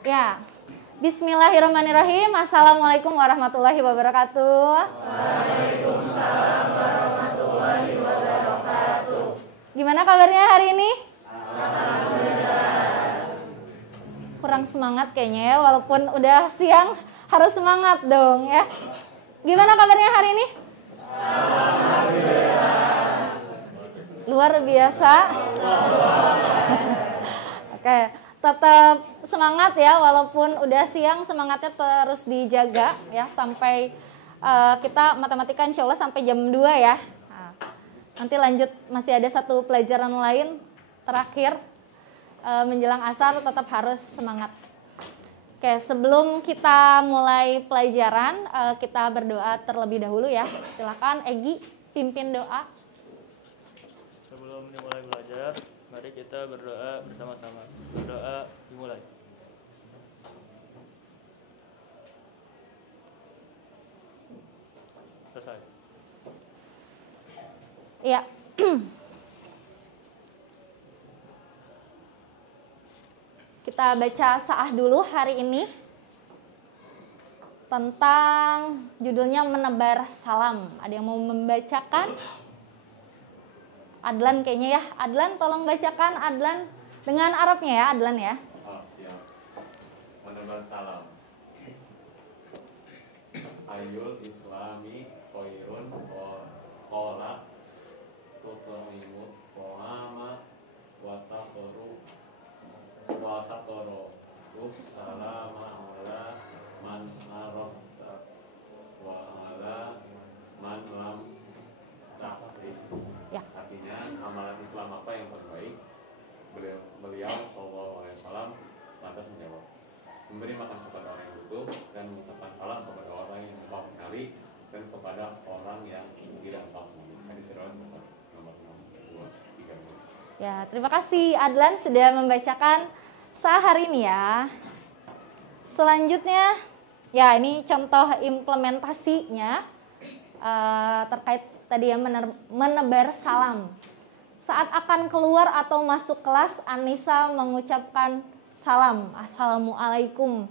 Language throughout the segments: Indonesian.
Ya, Bismillahirrahmanirrahim. Assalamualaikum warahmatullahi wabarakatuh. Waalaikumsalam warahmatullahi wabarakatuh. Gimana kabarnya hari ini? Alhamdulillah. Kurang semangat kayaknya ya, walaupun udah siang harus semangat dong ya. Gimana kabarnya hari ini? Alhamdulillah. Luar biasa. Oke, tetap semangat ya, walaupun udah siang semangatnya terus dijaga ya sampai kita matematika insya Allah sampai jam 2 ya. Nah, nanti lanjut masih ada satu pelajaran lain terakhir menjelang asar, tetap harus semangat. Oke, sebelum kita mulai pelajaran kita berdoa terlebih dahulu ya. Silakan Egi pimpin doa. Sebelum dimulai belajar, mari kita berdoa bersama-sama. Berdoa dimulai. Selesai. Iya. Kita baca saah dulu hari ini tentang judulnya menebar salam. Ada yang mau membacakan? Adlan kayaknya ya. Adlan tolong bacakan Adlan dengan Arabnya ya Adlan ya. Oh, siap. Menebar salam. Ayul Islami khairun qala tutamimu qama wa taqru wa taqru salama ala man arafta wa ala man lam ta'rif. Ya. Artinya amalan Islam apa yang terbaik? Beliau sallallahu alaihi wasallam lantas menjawab, memberi makan kepada orang yang butuh dan mengucapkan salam kepada orang yang engkau kenali dan kepada orang yang tidak engkau kenali. Hadis riwayat nomor 6, 2, 3. Ya, terima kasih Adlan sudah membacakan saah hari ini ya. Selanjutnya, ya ini contoh implementasinya terkait tadi ya menebar salam. Saat akan keluar atau masuk kelas, Anissa mengucapkan salam, Assalamualaikum.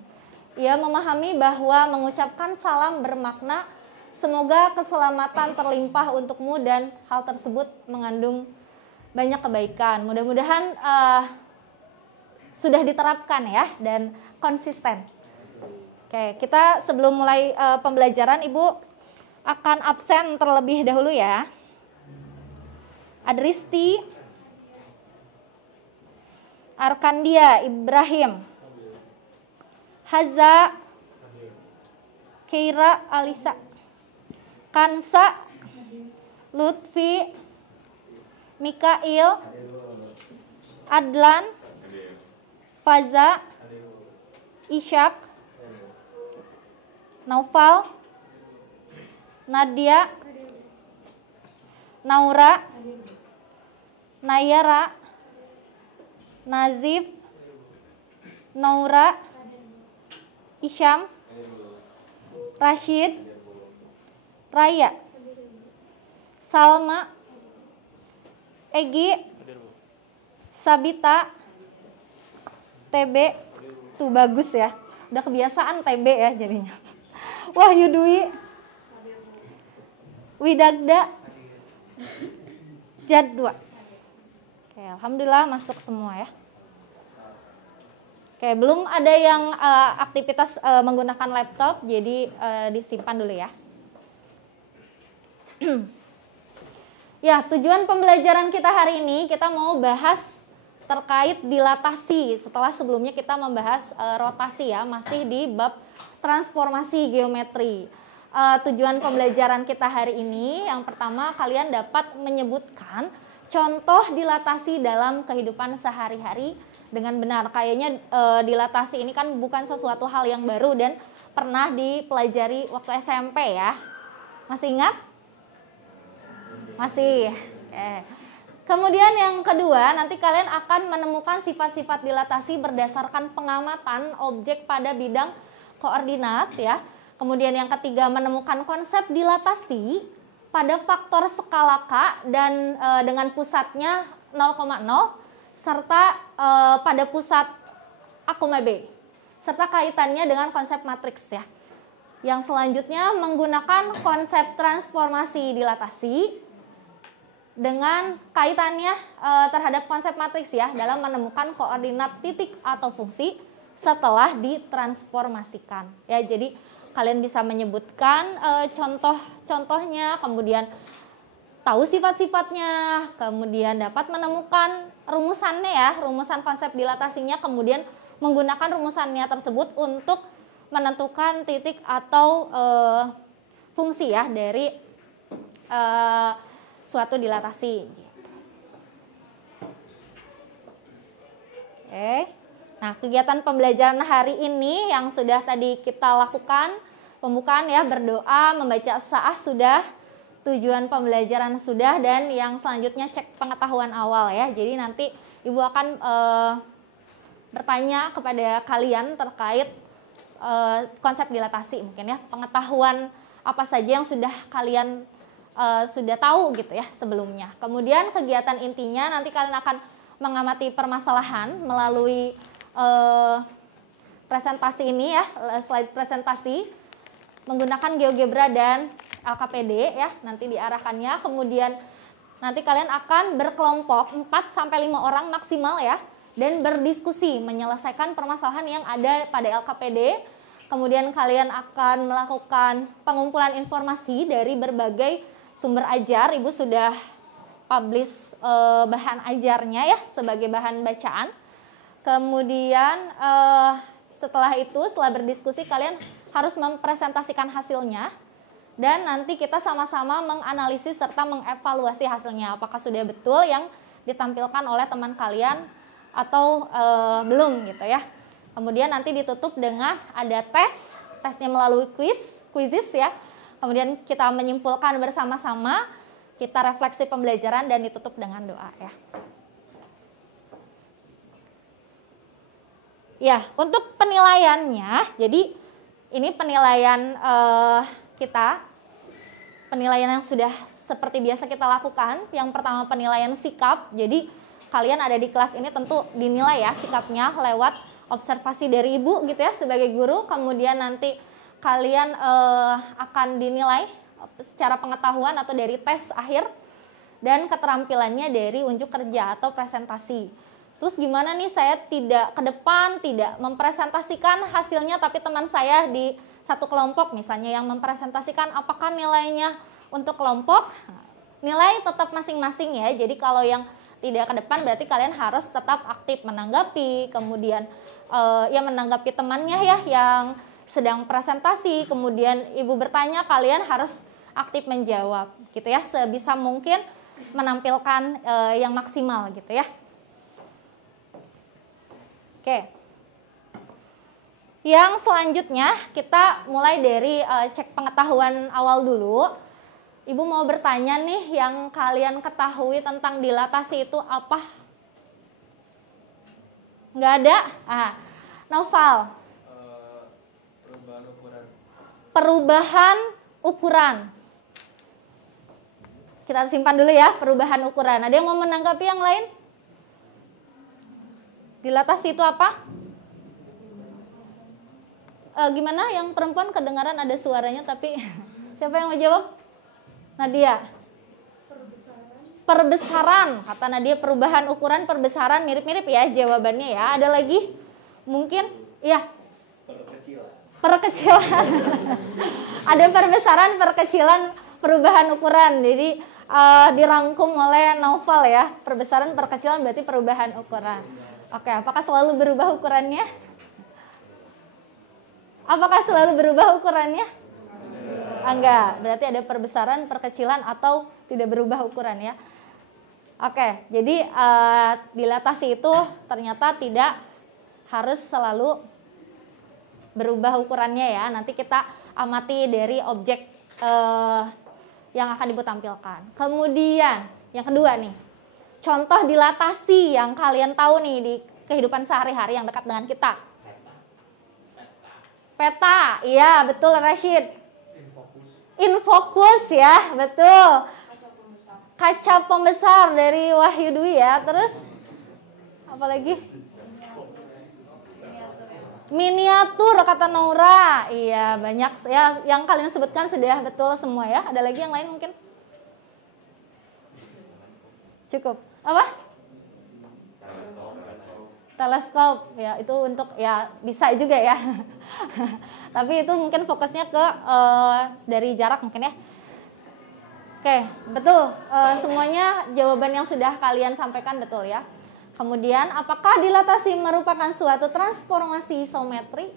Ia memahami bahwa mengucapkan salam bermakna semoga keselamatan terlimpah untukmu dan hal tersebut mengandung banyak kebaikan. Mudah-mudahan sudah diterapkan ya dan konsisten. Oke, kita sebelum mulai pembelajaran, Ibu akan absen terlebih dahulu ya. Adristi, Arkandia Ibrahim, Haza, Keira Alisa, Kansa, Lutfi, Mikail, Adlan, Faza, Ishak, Naufal, Nadia, Naura, Nayara, Nazif, Naura, Isyam, Rashid, Raya, Salma, Egi, Sabita, TB. Tuh bagus ya, udah kebiasaan TB ya jadinya. Wahyu Dwi, Widagda, Jadwa. Oke, alhamdulillah masuk semua ya. Oke, belum ada yang aktivitas menggunakan laptop, jadi disimpan dulu ya. Ya, tujuan pembelajaran kita hari ini kita mau bahas terkait dilatasi. Setelah sebelumnya kita membahas rotasi ya, masih di bab transformasi geometri. Tujuan pembelajaran kita hari ini yang pertama kalian dapat menyebutkan contoh dilatasi dalam kehidupan sehari-hari dengan benar. Kayaknya dilatasi ini kan bukan sesuatu hal yang baru dan pernah dipelajari waktu SMP ya. Masih ingat? Masih. Kemudian yang kedua, nanti kalian akan menemukan sifat-sifat dilatasi berdasarkan pengamatan objek pada bidang koordinat ya. Kemudian yang ketiga, menemukan konsep dilatasi pada faktor skala K dan dengan pusatnya 0,0 serta pada pusat akuma B. serta kaitannya dengan konsep matriks ya. Yang selanjutnya menggunakan konsep transformasi dilatasi dengan kaitannya terhadap konsep matriks ya dalam menemukan koordinat titik atau fungsi setelah ditransformasikan. Ya, jadi kalian bisa menyebutkan contoh-contohnya, kemudian tahu sifat-sifatnya, kemudian dapat menemukan rumusannya ya, rumusan konsep dilatasinya, kemudian menggunakan rumusannya tersebut untuk menentukan titik atau fungsi ya dari suatu dilatasi. Oke. Nah, kegiatan pembelajaran hari ini yang sudah tadi kita lakukan, pembukaan ya, berdoa, membaca saah sudah, tujuan pembelajaran sudah, dan yang selanjutnya cek pengetahuan awal ya. Jadi nanti Ibu akan bertanya kepada kalian terkait konsep dilatasi mungkin ya, pengetahuan apa saja yang sudah kalian sudah tahu gitu ya sebelumnya. Kemudian kegiatan intinya nanti kalian akan mengamati permasalahan melalui presentasi ini ya, slide presentasi menggunakan GeoGebra dan LKPD ya, nanti diarahkannya. Kemudian nanti kalian akan berkelompok 4-5 orang maksimal ya, dan berdiskusi menyelesaikan permasalahan yang ada pada LKPD. Kemudian kalian akan melakukan pengumpulan informasi dari berbagai sumber ajar. Ibu sudah publish bahan ajarnya ya sebagai bahan bacaan. Kemudian setelah itu, setelah berdiskusi, kalian harus mempresentasikan hasilnya. Dan nanti kita sama-sama menganalisis serta mengevaluasi hasilnya. Apakah sudah betul yang ditampilkan oleh teman kalian atau belum gitu ya. Kemudian nanti ditutup dengan ada tesnya melalui quizzes ya. Kemudian kita menyimpulkan bersama-sama, kita refleksi pembelajaran dan ditutup dengan doa ya. Ya, untuk penilaiannya, jadi ini penilaian kita, penilaian yang sudah seperti biasa kita lakukan. Yang pertama penilaian sikap, jadi kalian ada di kelas ini tentu dinilai ya sikapnya lewat observasi dari ibu gitu ya sebagai guru. Kemudian nanti kalian akan dinilai secara pengetahuan atau dari tes akhir, dan keterampilannya dari unjuk kerja atau presentasi. Terus gimana nih saya tidak ke depan, tidak mempresentasikan hasilnya, tapi teman saya di satu kelompok misalnya yang mempresentasikan, apakah nilainya untuk kelompok? Nilai tetap masing-masing ya, jadi kalau yang tidak ke depan berarti kalian harus tetap aktif menanggapi, kemudian ya menanggapi temannya ya yang sedang presentasi, kemudian ibu bertanya, kalian harus aktif menjawab gitu ya, sebisa mungkin menampilkan yang maksimal gitu ya. Oke. Yang selanjutnya kita mulai dari cek pengetahuan awal dulu. Ibu mau bertanya nih, yang kalian ketahui tentang dilatasi itu apa? Nggak ada? Noval. Perubahan ukuran. Perubahan ukuran. Kita simpan dulu ya, perubahan ukuran. Ada yang mau menanggapi yang lain? Dilatasi itu apa? Gimana? Yang perempuan kedengaran ada suaranya tapi siapa yang mau jawab? Nadia. Perbesaran. Kata Nadia perubahan ukuran, perbesaran, mirip-mirip ya jawabannya ya. Ada lagi? Mungkin? Iya. Perkecilan. Ada perbesaran, perkecilan, perubahan ukuran. Jadi dirangkum oleh Novel ya. Perbesaran, perkecilan berarti perubahan ukuran. Oke, apakah selalu berubah ukurannya? Apakah selalu berubah ukurannya? Enggak, berarti ada perbesaran, perkecilan, atau tidak berubah ukuran ya. Oke, jadi dilatasi itu ternyata tidak harus selalu berubah ukurannya ya. Nanti kita amati dari objek yang akan Ibu tampilkan. Kemudian yang kedua nih, contoh dilatasi yang kalian tahu nih di kehidupan sehari-hari yang dekat dengan kita. Peta, iya betul Rashid. Infokus ya, betul. Kaca pembesar dari Wahyu Dwi ya. Terus apa lagi? Miniatur kata Naura. Iya, banyak ya yang kalian sebutkan sudah betul semua ya. Ada lagi yang lain mungkin? Cukup. Apa? Teleskop. Ya, itu untuk ya bisa juga ya. Tapi itu mungkin fokusnya ke dari jarak mungkin ya. Oke, betul. Semuanya jawaban yang sudah kalian sampaikan betul ya. Kemudian, apakah dilatasi merupakan suatu transformasi isometri?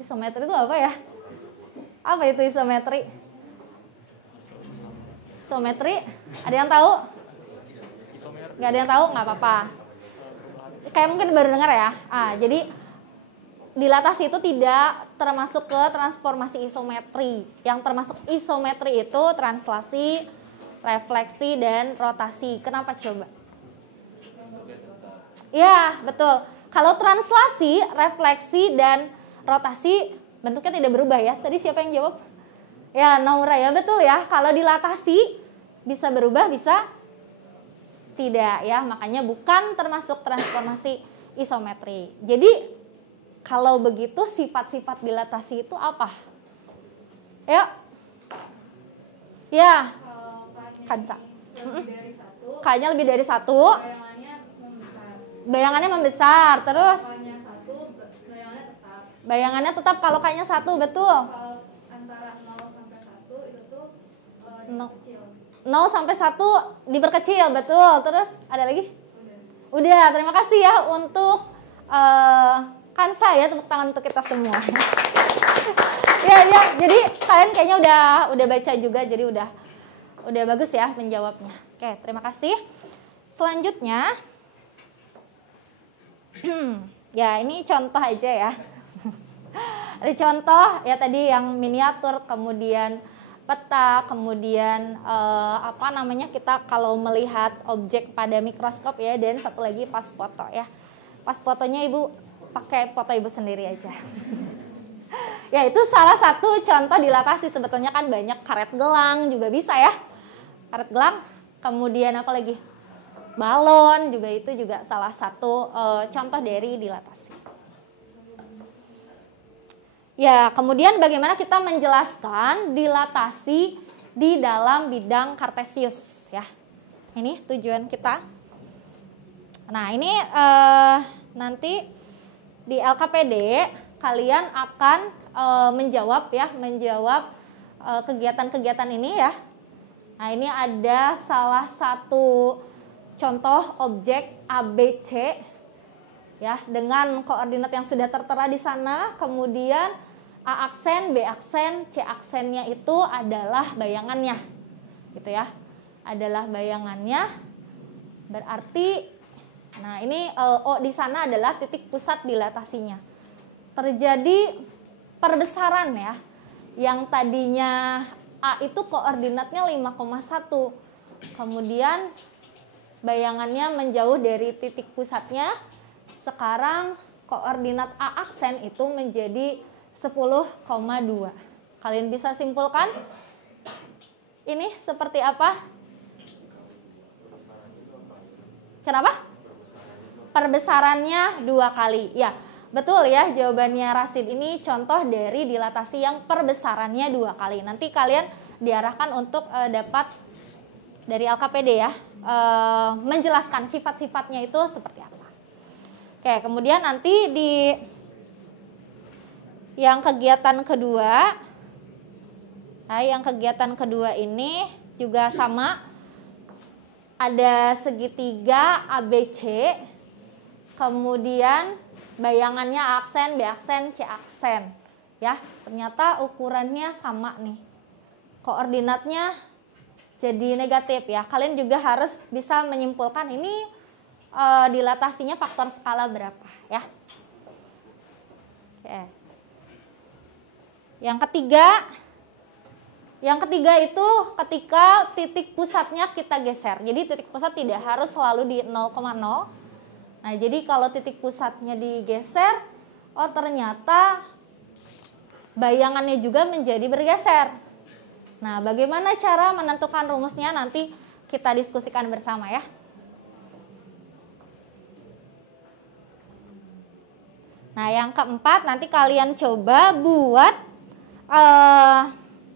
Isometri itu apa ya? Apa itu isometri? Isometri? Ada yang tahu? Nggak ada yang tahu? Nggak apa-apa. Kayak mungkin baru dengar ya. Jadi dilatasi itu tidak termasuk ke transformasi isometri. Yang termasuk isometri itu translasi, refleksi, dan rotasi. Kenapa coba? Ya, betul. Kalau translasi, refleksi, dan rotasi bentuknya tidak berubah ya. Tadi siapa yang jawab? Ya, Naura ya, betul ya. Kalau dilatasi bisa berubah, bisa tidak ya. Makanya bukan termasuk transformasi isometri. Jadi kalau begitu sifat-sifat dilatasi itu apa? Ya, Kansa. K-nya lebih dari satu. Bayangannya membesar, terus bayangannya tetap kalau K-nya satu, betul. Kalau antara 0 sampai 1 itu tuh diperkecil. 0 sampai 1 diperkecil, betul. Terus ada lagi? Udah, terima kasih ya untuk Kansa ya, tepuk tangan untuk kita semua. ya, jadi kalian kayaknya udah baca juga, jadi udah bagus ya menjawabnya. Oke, terima kasih. Selanjutnya ya ini contoh aja ya. Ada contoh ya tadi yang miniatur, kemudian peta, kemudian kita kalau melihat objek pada mikroskop ya, dan satu lagi pas foto ya. Pas fotonya ibu pakai foto ibu sendiri aja. Ya itu salah satu contoh dilatasi, sebetulnya kan banyak, karet gelang juga bisa ya. Karet gelang, kemudian apa lagi? Balon juga, itu juga salah satu contoh dari dilatasi. Ya, kemudian bagaimana kita menjelaskan dilatasi di dalam bidang kartesius ya. Ini tujuan kita. Nah, ini nanti di LKPD kalian akan menjawab kegiatan-kegiatan ini ya. Nah, ini ada salah satu contoh objek ABC ya, dengan koordinat yang sudah tertera di sana. Kemudian A aksen, B aksen, C aksennya itu adalah bayangannya. Gitu ya. Adalah bayangannya. Berarti nah ini O di sana adalah titik pusat dilatasinya. Terjadi perbesaran ya. Yang tadinya A itu koordinatnya 5,1. Kemudian bayangannya menjauh dari titik pusatnya. Sekarang koordinat A aksen itu menjadi 10,2. Kalian bisa simpulkan ini seperti apa? Kenapa? Perbesarannya 2 kali. Ya, betul ya, jawabannya Rasid. Ini contoh dari dilatasi yang perbesarannya 2 kali. Nanti kalian diarahkan untuk dapat dari LKPD ya, menjelaskan sifat-sifatnya itu seperti apa. Oke, kemudian nanti di yang kegiatan kedua, yang kegiatan kedua ini juga sama, ada segitiga ABC, kemudian bayangannya A aksen, B aksen, C aksen, ya ternyata ukurannya sama nih, koordinatnya jadi negatif ya. Kalian juga harus bisa menyimpulkan ini dilatasinya faktor skala berapa ya. Oke. Yang ketiga itu ketika titik pusatnya kita geser. Jadi titik pusat tidak harus selalu di 0,0. Nah, jadi kalau titik pusatnya digeser, oh ternyata bayangannya juga menjadi bergeser. Nah, bagaimana cara menentukan rumusnya nanti kita diskusikan bersama ya. Nah, yang keempat nanti kalian coba buat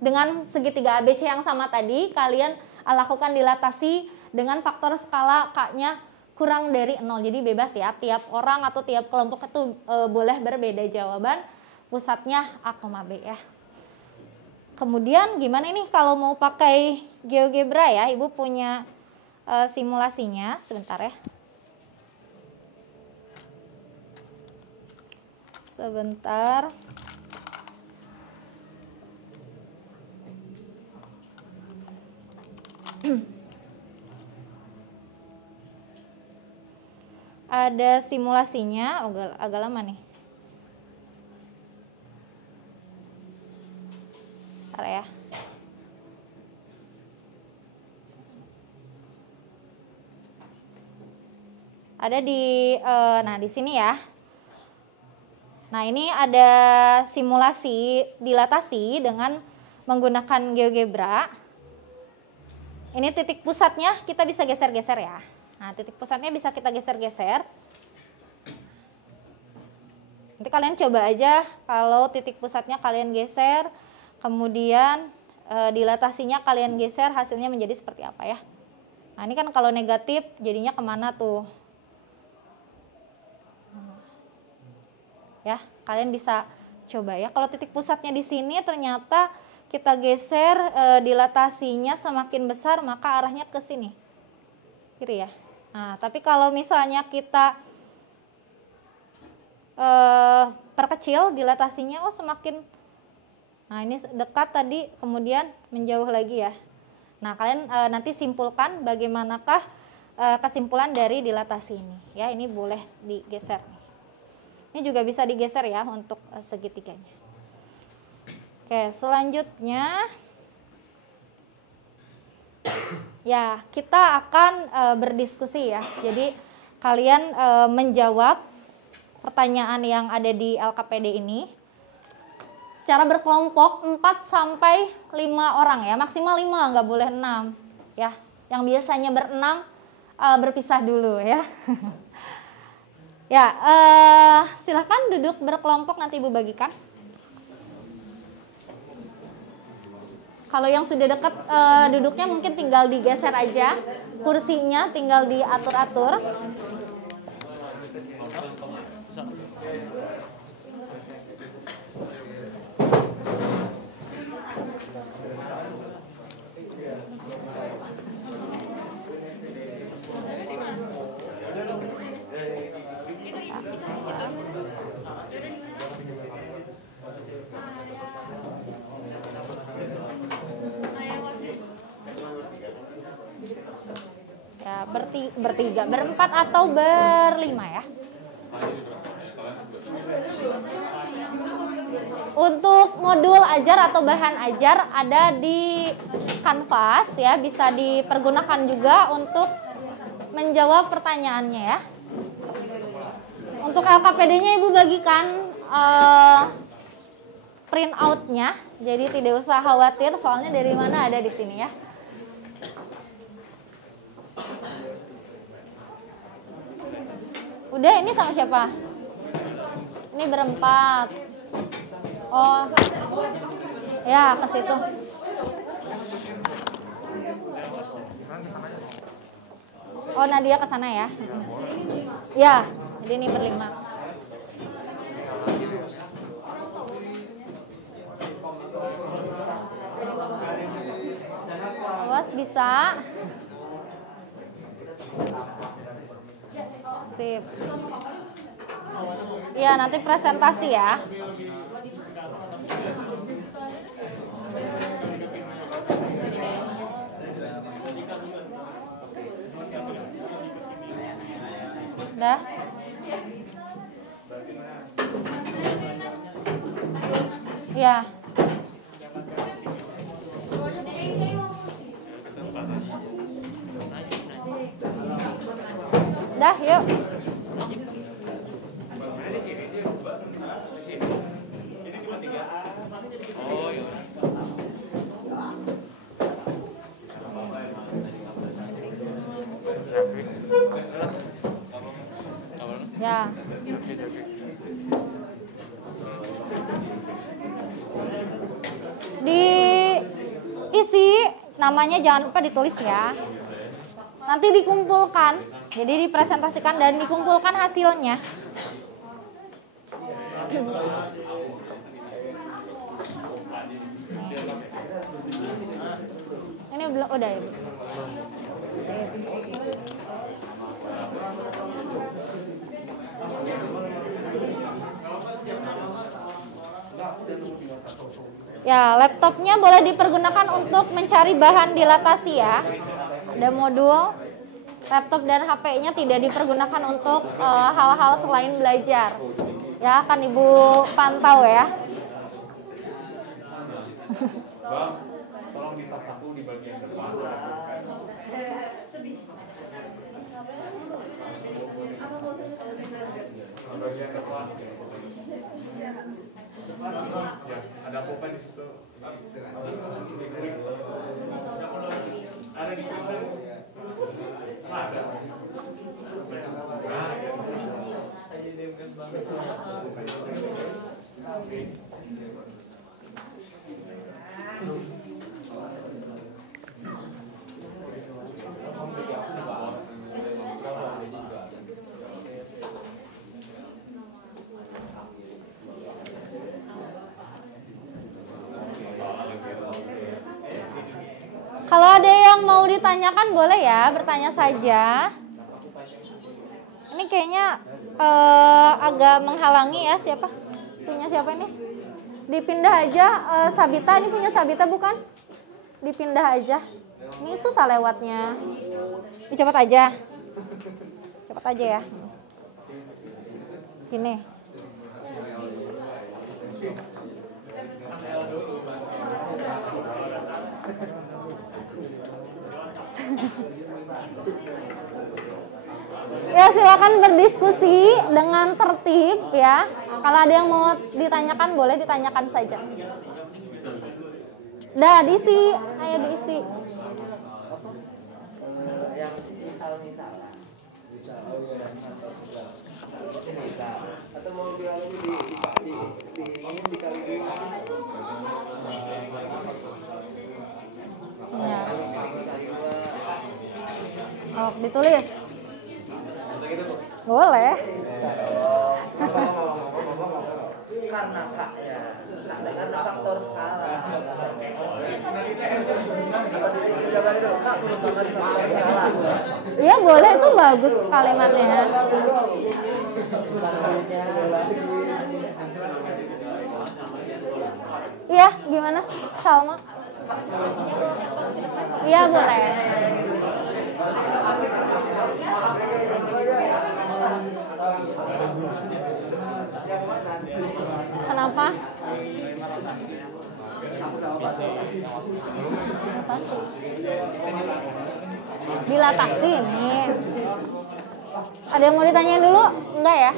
dengan segitiga ABC yang sama tadi, kalian lakukan dilatasi dengan faktor skala K-nya kurang dari 0. Jadi bebas ya, tiap orang atau tiap kelompok itu boleh berbeda jawaban. Pusatnya A, B ya. Kemudian gimana nih kalau mau pakai GeoGebra ya? Ibu punya simulasinya, sebentar ya. Sebentar. Ada simulasinya, agak lama nih. Bentar ya. Ada di nah di sini ya. Nah, ini ada simulasi dilatasi dengan menggunakan GeoGebra. Ini titik pusatnya kita bisa geser-geser ya. Nah, titik pusatnya bisa kita geser-geser. Nanti kalian coba aja kalau titik pusatnya kalian geser, kemudian dilatasinya kalian geser, hasilnya menjadi seperti apa ya. Nah, ini kan kalau negatif jadinya kemana tuh? Ya, kalian bisa coba ya. Kalau titik pusatnya di sini ternyata kita geser dilatasinya semakin besar, maka arahnya ke sini, kiri ya. Nah, tapi kalau misalnya kita perkecil dilatasinya, oh semakin, nah ini dekat tadi, kemudian menjauh lagi ya. Nah, kalian nanti simpulkan bagaimanakah kesimpulan dari dilatasi ini. Ya, ini boleh digeser. Ini juga bisa digeser ya untuk segitiganya. Oke, selanjutnya ya kita akan berdiskusi ya. Jadi kalian menjawab pertanyaan yang ada di LKPD ini secara berkelompok 4 sampai 5 orang ya. Maksimal 5, nggak boleh 6 ya. Yang biasanya berenam berpisah dulu ya. Ya, silahkan duduk berkelompok, nanti Ibu bagikan. Kalau yang sudah dekat duduknya mungkin tinggal digeser aja, kursinya tinggal diatur-atur. Ya, bertiga, berempat atau berlima ya. Untuk modul ajar atau bahan ajar ada di Canvas ya, bisa dipergunakan juga untuk menjawab pertanyaannya ya. Untuk LKPD-nya Ibu bagikan print out-nya, jadi tidak usah khawatir soalnya dari mana ada di sini ya. Udah, ini sama siapa? Ini berempat. Oh, ya ke situ. Oh, Nadia ke sana ya. Ya, jadi ini berlima. Awas bisa. Sip. Iya, nanti presentasi ya. Udah. Iya. Dah, yuk. Ya. namanya jangan lupa ditulis ya. Nanti dikumpulkan, jadi dipresentasikan dan dikumpulkan hasilnya. Ini belum, udah ya. Ya, laptopnya boleh dipergunakan untuk mencari bahan dilatasi ya. Ada modul, laptop dan HP-nya tidak dipergunakan untuk hal-hal selain belajar. Ya, akan Ibu pantau ya. Bang, tolong di tas satu di bagian depan. Bagian depan. Ya, ada pulpen di situ. Ada di pulpen. Ada. Kalau ada yang mau ditanyakan boleh ya, bertanya saja. Ini kayaknya agak menghalangi ya, siapa? Punya siapa ini? Dipindah aja, Sabita, ini punya Sabita bukan? Dipindah aja. Ini susah lewatnya. Ini cepat aja. Cepat aja ya. Gini. Ya, silakan berdiskusi dengan tertib ya. Kalau ada yang mau ditanyakan boleh ditanyakan saja. Dah, diisi, ayo diisi. Yang misal atau mau bilang ini dikali dua. Ya. Oh, ditulis. Boleh. Karena kaknya, karena faktor skala. Iya boleh, itu bagus kalimatnya. Iya, gimana Salma? Iya boleh. Kenapa? Dilatasi ini. Ada yang mau ditanya dulu? Enggak ya?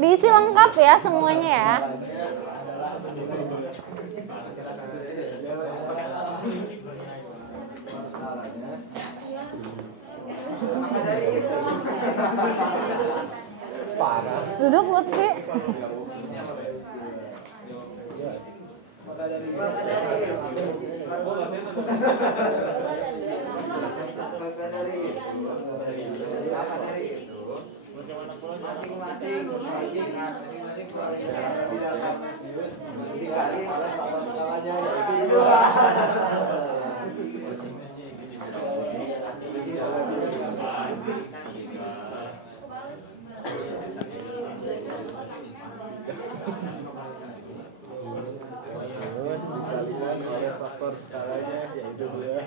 Diisi lengkap ya semuanya ya. Duduk Lutfi. Masing-masing dikali faktor skalanya yaitu 2. Terus dikalikan oleh faktor skalanya yaitu 2.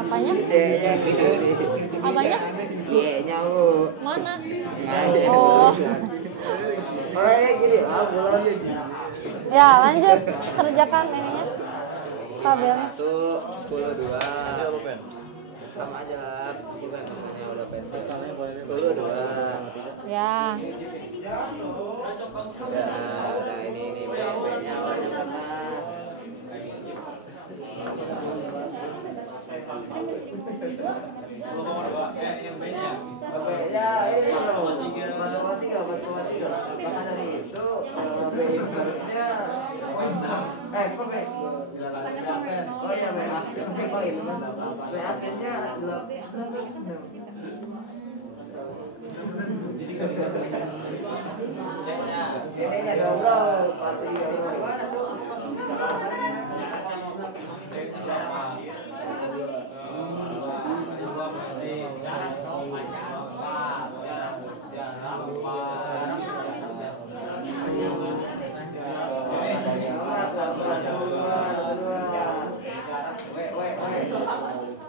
Apanya? Apanya? Y-nya lu. Mana? Oh. Oh. Gini, bulan. Ya, lanjut kerjakan ininya. Tabelnya. 10 2. Sama aja lah. Bukan namanya udah pentas. 10 2. Ya. Ya, udah ini B-nya awalnya berapa? Ya, ini loh. Matematika. Maka dari itu, B inverse-nya kok B? Oh iya, B aksen. Oh ini B aksennya 8. Ini double, pasti gimana tuh?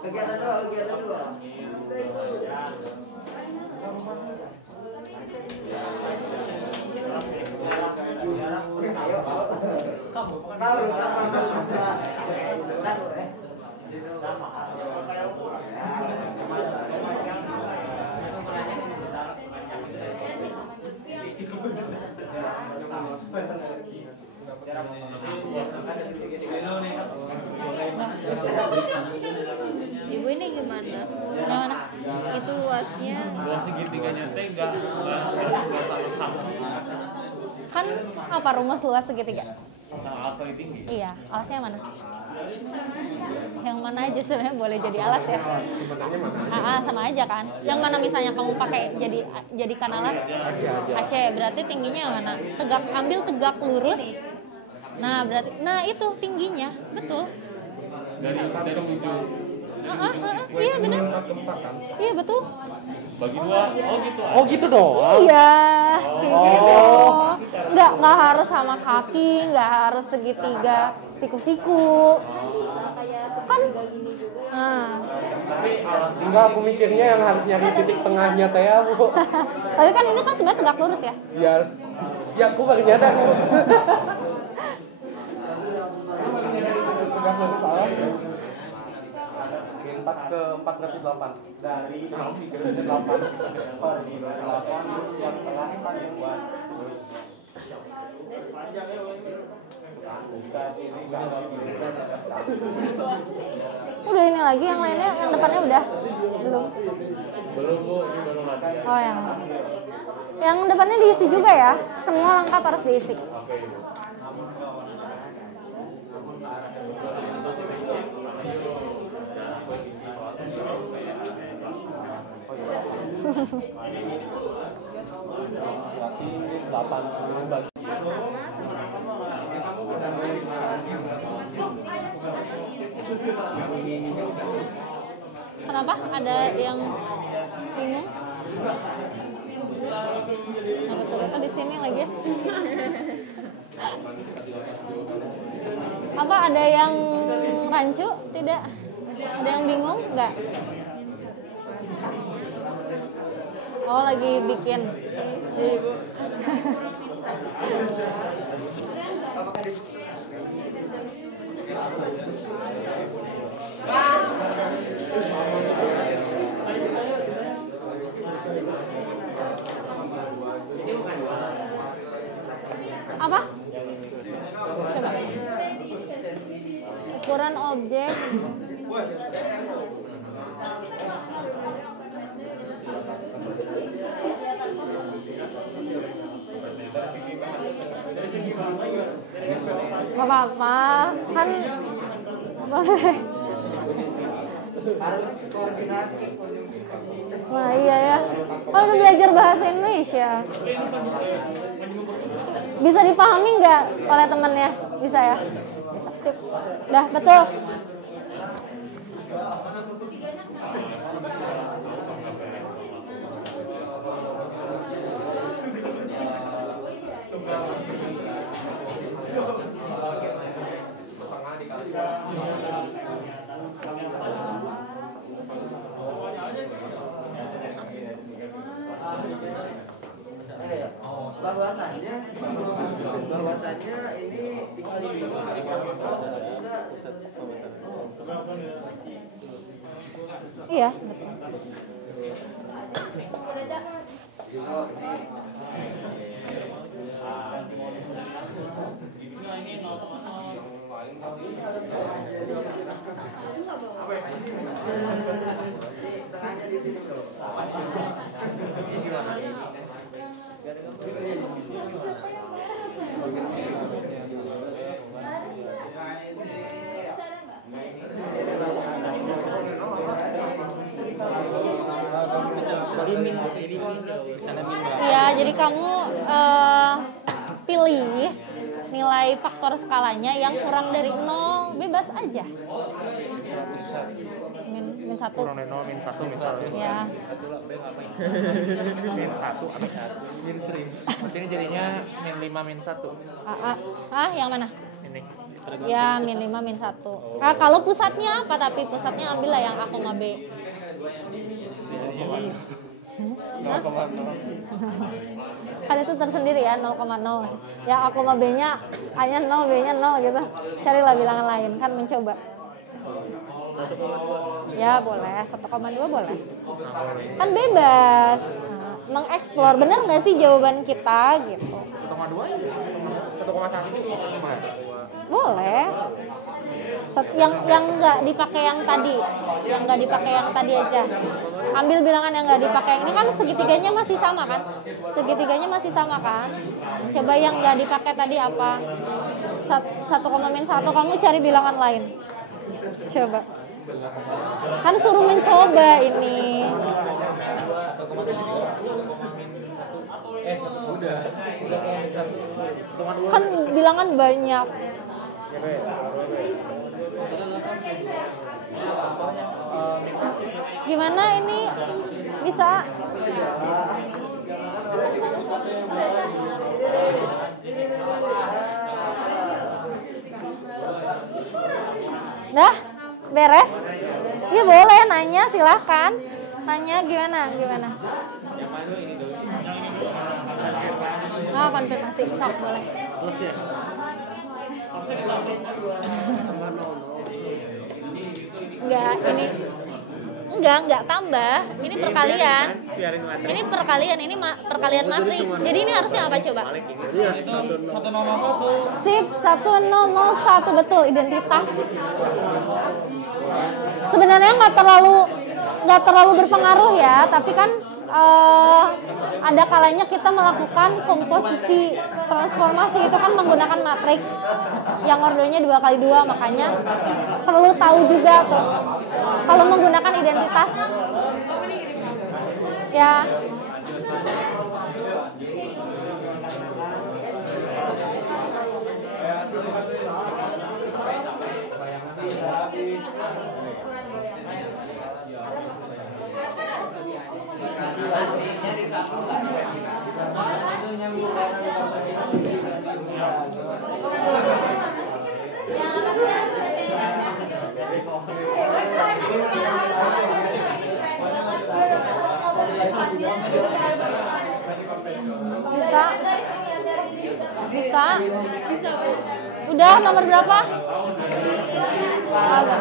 Kegiatan dua. Ibu ini gimana? Yang mana? Itu luasnya Luas segitiganya teh enggak sama. Kan apa rumus luas segitiga? Nah, alfa tinggi. Iya, alasnya mana? Yang mana aja sebenarnya boleh jadi alas ya? Sama aja kan. Yang mana misalnya kamu pakai jadikan alas? AC, berarti tingginya yang mana? Ambil tegak lurus. Nah, berarti itu tingginya, betul. Dari ujung. Iya benar. Iya betul. Bagi dua. Oh gitu. Oh gitu doang. Iya, kayak gitu. Nggak harus sama kaki, nggak harus segitiga, siku-siku. Kan gini juga. Enggak, aku mikirnya yang harus nyari titik tengahnya teh ya, Bu. Tapi kan ini kan sebenarnya tegak lurus ya. Ya aku baru nyadar. Tegak lurus alas ya. 4 ke 4 berarti 8. Dari figurnya 8. Udah ini lagi yang lainnya, yang depannya udah belum. Belum Bu, ini baru lagi. Oh yang depannya diisi juga ya. Semua lengkap harus diisi. Oke, Ibu. Berarti 80 bagi. Kenapa? Ada yang bingung? Nah betul-betul di sini lagi. Apa ada yang rancu? Tidak? Ada yang bingung? Enggak? Oh lagi bikin. Apa? Coba. Ukuran objek. Gak apa-apa, kan boleh. Harus koordinatif. Wah iya ya, kalau udah belajar bahasa Indonesia bisa dipahami nggak oleh temannya? Bisa ya? Bisa, sip. Dah, betul. bahwasannya ini dikali 5 Iya, betul. Iya, jadi kamu pilih nilai faktor skalanya yang kurang dari 0, bebas aja. Min 1. Kurang dari 0, min 1 misalnya. Ya. Min 1 atau 1. Min 1000. Berarti ini jadinya min 5, min 1. Yang mana? Ini. Ya, min 5, min 1. Nah, kalau pusatnya apa? Tapi pusatnya ambillah yang A, B. Kan itu tersendiri ya, 0,0. Yang A, B-nya A-nya 0, B-nya 0 gitu. Carilah bilangan lain, kan mencoba. Ya boleh, 1,2 boleh. Kan bebas. Mengeksplor, bener nggak sih jawaban kita gitu. 1,2 ya? 1,1 ini gimana? Boleh. Yang nggak dipakai yang tadi, aja. Ambil bilangan yang nggak dipakai. Ini kan segitiganya masih sama kan? Coba yang nggak dipakai tadi apa? 1,-1, kamu cari bilangan lain. Coba. Kan suruh mencoba ini. Kan bilangan banyak. Gimana ini bisa? Dah, beres? Iya boleh nanya, silahkan. Nanya gimana? Oh, konfirmasi, sok boleh. Selesai. Enggak tambah. Ini perkalian. Ini perkalian matriks. Jadi ini harusnya apa coba? Sip, 1001 betul, identitas. Sebenarnya nggak terlalu berpengaruh ya, tapi kan ada kalanya kita melakukan komposisi transformasi itu kan menggunakan matriks yang ordernya 2x2, makanya perlu tahu juga tuh kalau menggunakan identitas ya. Bisa. Udah nomor berapa? Agak.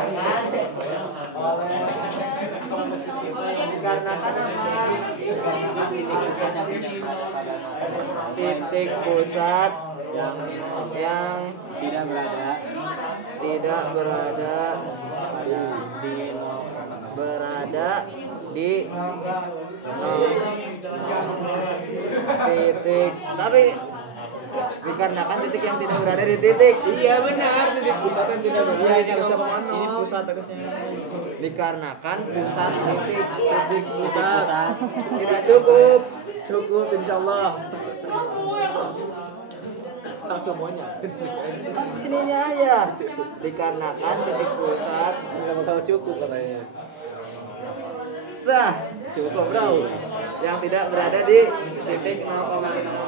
Titik pusat yang tidak berada di titik, tapi dikarenakan titik yang tidak berada di titik. Iya benar, titik pusat yang tidak berada di pusat. Ini pusat harusnya. Dikarenakan pusat titik pusat tidak cukup insyaallah. Semuanya. Sininya aja. Dikarenakan titik pusat nggak bakal cukup katanya. Cukup bro. Yang tidak berada di titik 0,0.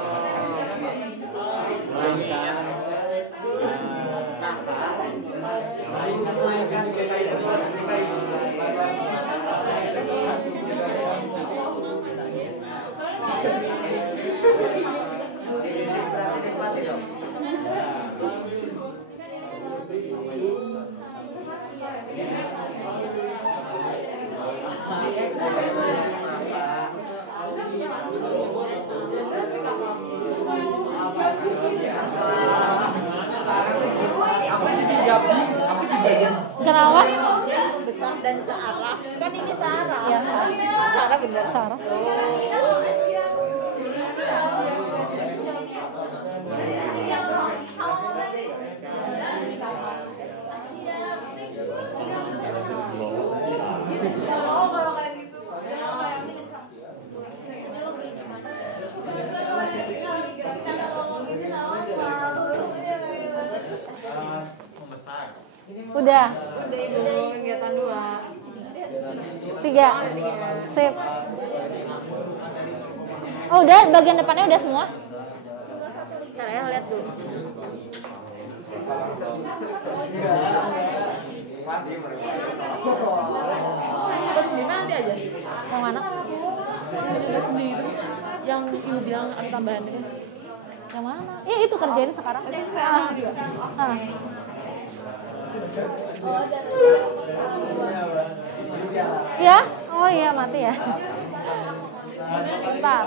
Kenapa? Besar dan searah. Kan ini searah. Ya, Searah bener. Sarah. Udah. Kegiatan 2. 3. Sip. Oh, udah bagian depannya udah semua? Saya lihat dulu. Pas sendiri nanti aja. Yang mana? Udah sendiri itu. Yang Ibu bilang ada tambahan itu. Yang mana? Iya, itu kerjain sekarang. Ah. Ya? Oh iya, mati ya. Sebentar.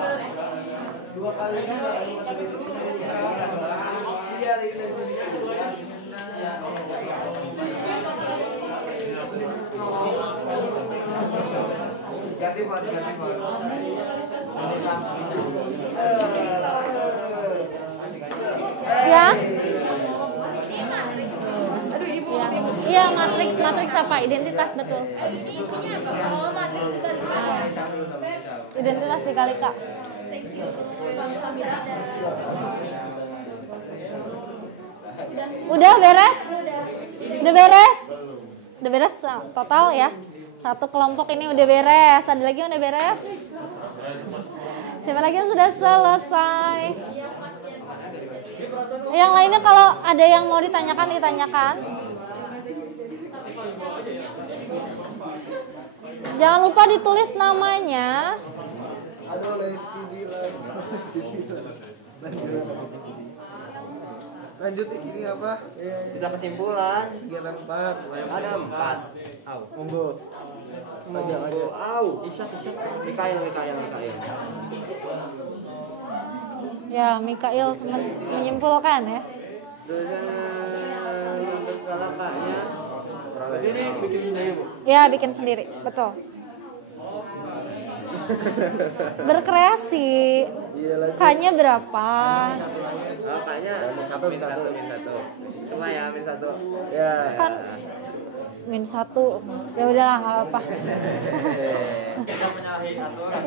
Ya? Iya, matriks apa? Identitas, betul. Identitas dikali K. Udah beres? Udah beres? Udah beres total ya? Satu kelompok ini udah beres. Ada lagi yang udah beres? Siapa lagi yang sudah selesai? Yang lainnya kalau ada yang mau ditanyakan, ditanyakan. Jangan lupa ditulis namanya. Lanjut ini apa? Bisa kesimpulan. Kegiatan 4. Ada 4. Au. Monggo. Aja. Au. Mikail. Ya, Mikail menyimpulkan ya. Terus salah kaknya. Berarti ini bikin sendiri, Bu? Ya, bikin sendiri, betul. Berkreasi. K-nya berapa? Oh, kaknya min satu. Semua ya, min 1. Ya. Kan -1. Ya udahlah, nggak apa-apa.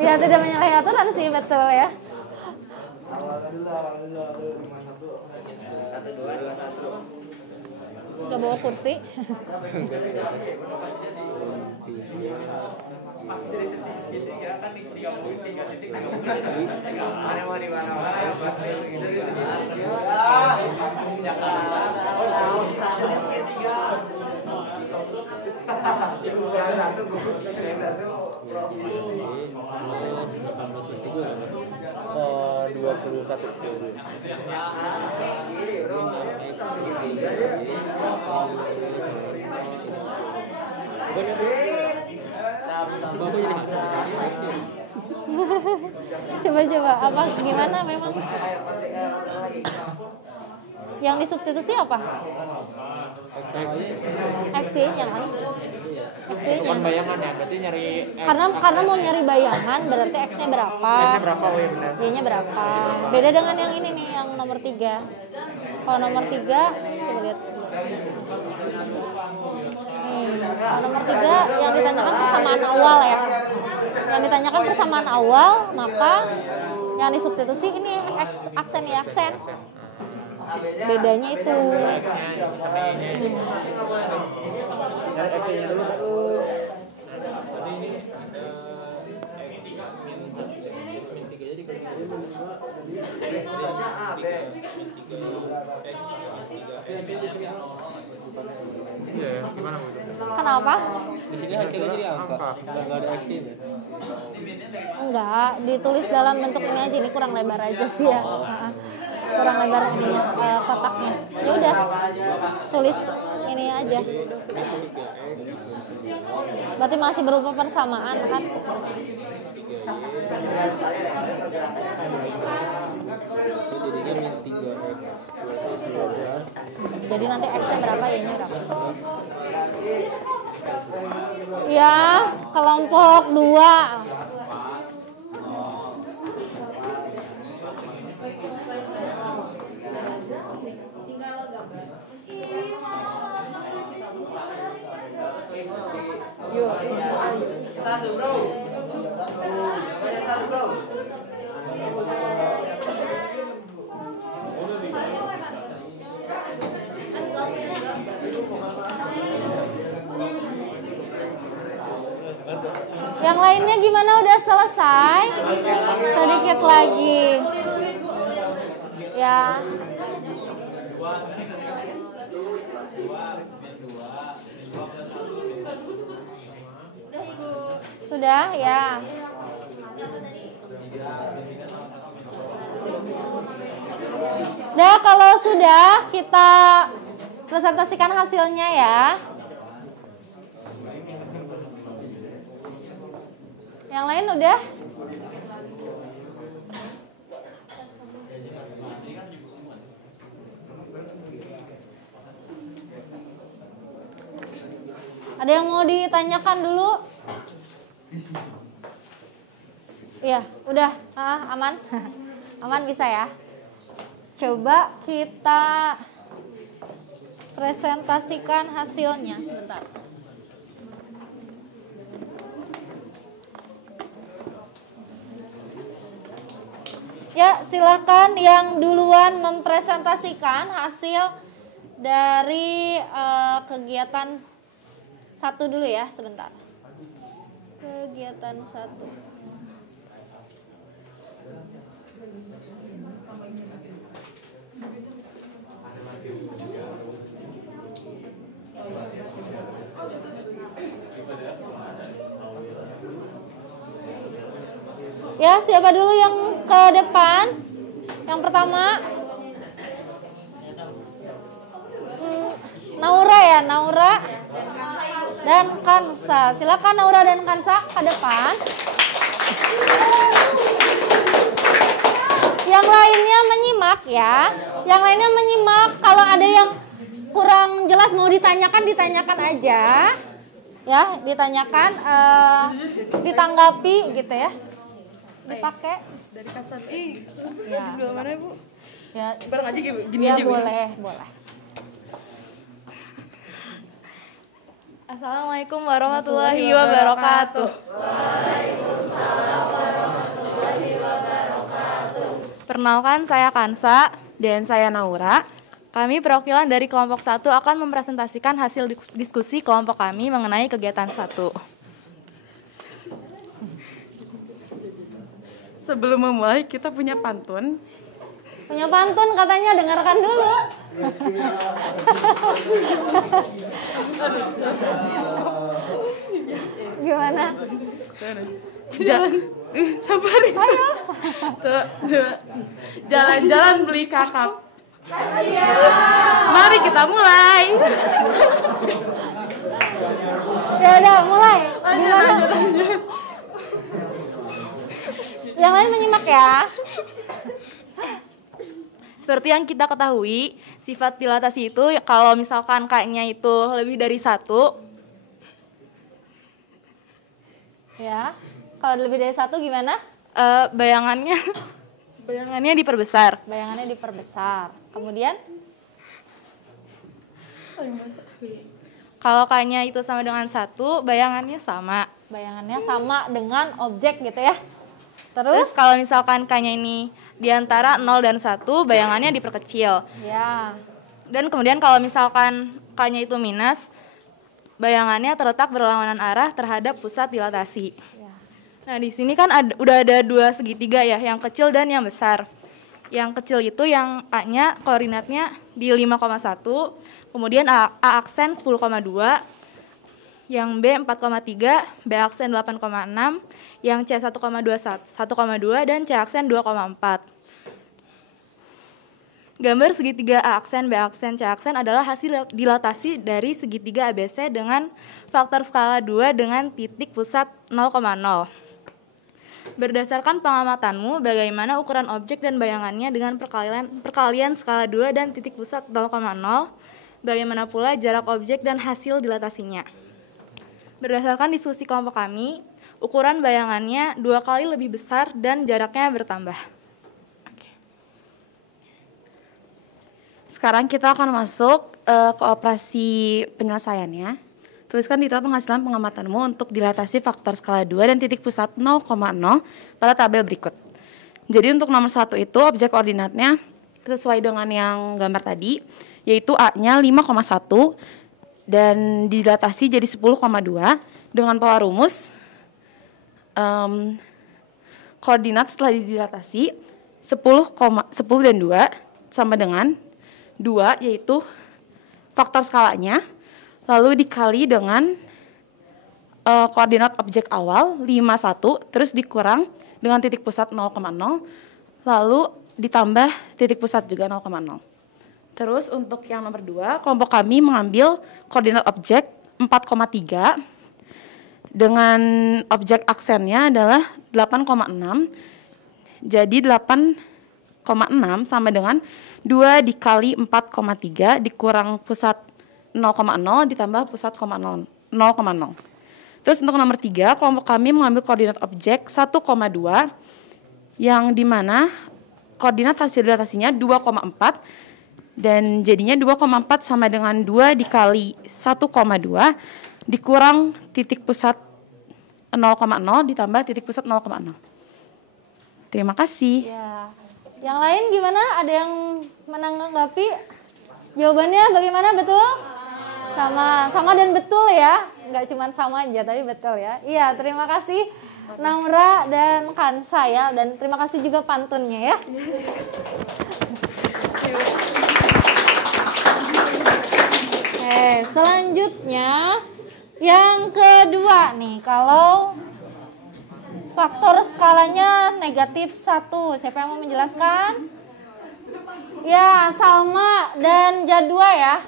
Iya, tidak menyalahi aturan sih, betul ya. Alhamdulillah. 1, 2, 1. Gak bawa kursi. Oh, 21. Coba apa gimana memang? Yang disubstitusi apa? X-nya kan? X-nya. Bayangan ya, berarti nyari Karena mau nyari bayangan berarti X-nya berapa? berapa? Oh, iya benar. Y-nya berapa? Beda dengan yang ini nih, yang nomor 3. Kalau nomor 3, coba lihat. Nih, kalau nomor 3 yang ditanyakan persamaan awal ya. Yang ditanyakan persamaan awal, maka yang disubstitusi ini aksen. Bedanya itu. Iya, gimana Bu? Kenapa? Di sini hasilnya jadi angka. Enggak ada aksi ini. Enggak, ditulis dalam bentuk ini aja, ini kurang lebar aja sih ya. Kurang lebar ininya, kotaknya. Ya udah, tulis ini aja. Berarti masih berupa persamaan kan? Jadinya min 3x. Jadi nanti X-nya berapa, Y-nya berapa? Ya, kelompok 2. Yang lainnya gimana, udah selesai? Sedikit lagi. Ya. Sudah, ya. Nah, kalau sudah, kita presentasikan hasilnya ya. Yang lain udah? Ada yang mau ditanyakan dulu? Iya, udah, aman, aman bisa ya. Coba kita presentasikan hasilnya sebentar. Ya, silakan yang duluan mempresentasikan hasil dari kegiatan 1 dulu ya, sebentar. Kegiatan 1. Ya, siapa dulu yang ke depan? Yang pertama. Naura ya, Naura dan Kansa. Silakan Naura dan Kansa ke depan. Yang lainnya menyimak ya. Yang lainnya menyimak. Kalau ada yang kurang jelas mau ditanyakan, ditanyakan aja. Ya, ditanyakan, ditanggapi gitu ya. Dipakai Dari Kansa. Ih, ya. sebelah mana, Bu? Ya, Bareng aja gini ya aja, Bu. boleh, boleh. Assalamualaikum warahmatullahi wabarakatuh. Perkenalkan, saya Kansa dan saya Naura. Kami perwakilan dari kelompok 1 akan mempresentasikan hasil diskusi kelompok kami mengenai kegiatan 1. Sebelum memulai, kita punya pantun. Punya pantun katanya, dengarkan dulu. Gimana? Sabar. Jalan-jalan beli kakap. Mari kita mulai. Ya udah, mulai. Gimana? Yang lain menyimak ya. Seperti yang kita ketahui, sifat dilatasi itu kalau misalkan K-nya itu lebih dari 1. Ya. Kalau lebih dari 1 gimana? Bayangannya diperbesar. Bayangannya diperbesar. Kemudian Kalau K-nya itu sama dengan 1, bayangannya sama. bayangannya sama dengan objek gitu ya. Terus kalau misalkan K-nya ini di antara 0 dan 1, bayangannya diperkecil. Ya. Dan kemudian kalau misalkan K-nya itu minus, bayangannya terletak berlawanan arah terhadap pusat dilatasi. Ya. Nah, di sini kan udah ada 2 segitiga ya, yang kecil dan yang besar. Yang kecil itu yang A-nya koordinatnya di 5,1, kemudian A aksen 10,2, yang B 4,3, B aksen 8,6, yang C 1,2 dan C aksen 2,4. Gambar segitiga A aksen, B aksen, C aksen adalah hasil dilatasi dari segitiga ABC dengan faktor skala 2 dengan titik pusat 0,0. Berdasarkan pengamatanmu, bagaimana ukuran objek dan bayangannya dengan perkalian skala 2 dan titik pusat 0,0? Bagaimana pula jarak objek dan hasil dilatasinya? Berdasarkan diskusi kelompok kami, ukuran bayangannya 2 kali lebih besar dan jaraknya bertambah. Sekarang kita akan masuk ke operasi penyelesaiannya. Tuliskan detail penghasilan pengamatanmu untuk dilatasi faktor skala 2 dan titik pusat 0,0 pada tabel berikut. Jadi untuk nomor 1 itu objek koordinatnya sesuai dengan yang gambar tadi, yaitu A-nya 5,1 dan dilatasi jadi 10,2 dengan pola rumus koordinat setelah dilatasi 10 dan 2 sama dengan 2 yaitu faktor skalanya, lalu dikali dengan koordinat objek awal 51, terus dikurang dengan titik pusat 0,0, lalu ditambah titik pusat juga 0,0. Terus untuk yang nomor 2, kelompok kami mengambil koordinat objek 4,3 dengan objek aksennya adalah 8,6. Jadi 8,6 sama dengan 2 dikali 4,3 dikurang pusat 0,0 ditambah pusat 0,0. Terus untuk nomor 3, kelompok kami mengambil koordinat objek 1,2 yang dimana koordinat hasil dilatasinya 2,4 dan jadinya 2,4 sama dengan 2 dikali 1,2 dikurang titik pusat 0,0 ditambah titik pusat 0,0. Terima kasih. Ya. Yang lain gimana? Ada yang menanggapi? Jawabannya bagaimana, betul? Sama dan betul ya. Nggak cuma sama aja tapi betul ya. Iya, terima kasih Namra dan Kansa ya, dan terima kasih juga pantunnya ya. Selanjutnya yang kedua nih, kalau faktor skalanya negatif 1, siapa yang mau menjelaskan? Ya, Salma dan Jadwa ya.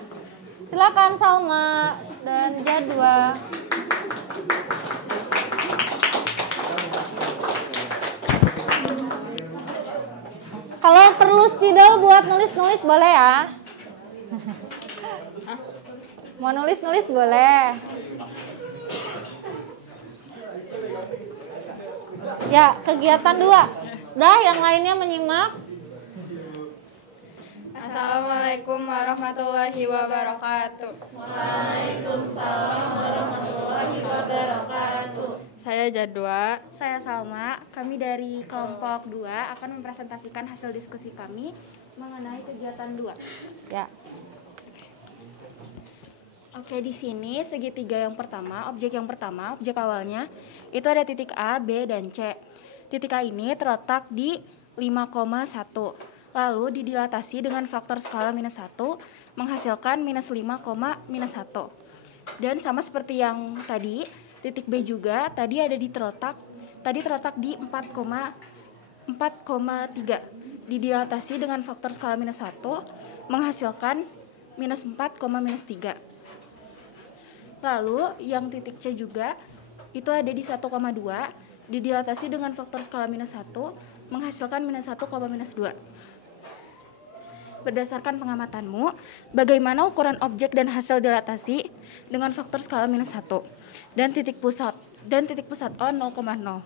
Silakan Salma dan Jadwa. Kalau perlu spidol buat nulis-nulis boleh ya. Mau nulis-nulis boleh. Ya, kegiatan 2. Dah, yang lainnya menyimak. Assalamualaikum warahmatullahi wabarakatuh. Waalaikumsalam warahmatullahi wabarakatuh. Saya Jadwa. Saya Salma. Kami dari kelompok 2 akan mempresentasikan hasil diskusi kami mengenai kegiatan 2. Ya. Oke, di sini segitiga yang pertama, objek awalnya itu ada titik A, B, dan C. Titik A ini terletak di 5,1. Lalu didilatasi dengan faktor skala minus 1 menghasilkan minus 5,-1. Dan sama seperti yang tadi, titik B juga tadi terletak di 4,3. Didilatasi dengan faktor skala minus 1 menghasilkan minus 4,-3. Lalu yang titik C juga itu ada di 1,2, didilatasi dengan faktor skala minus 1 menghasilkan minus 1,-2. Berdasarkan pengamatanmu, bagaimana ukuran objek dan hasil dilatasi dengan faktor skala minus 1 dan titik pusat O 0,0.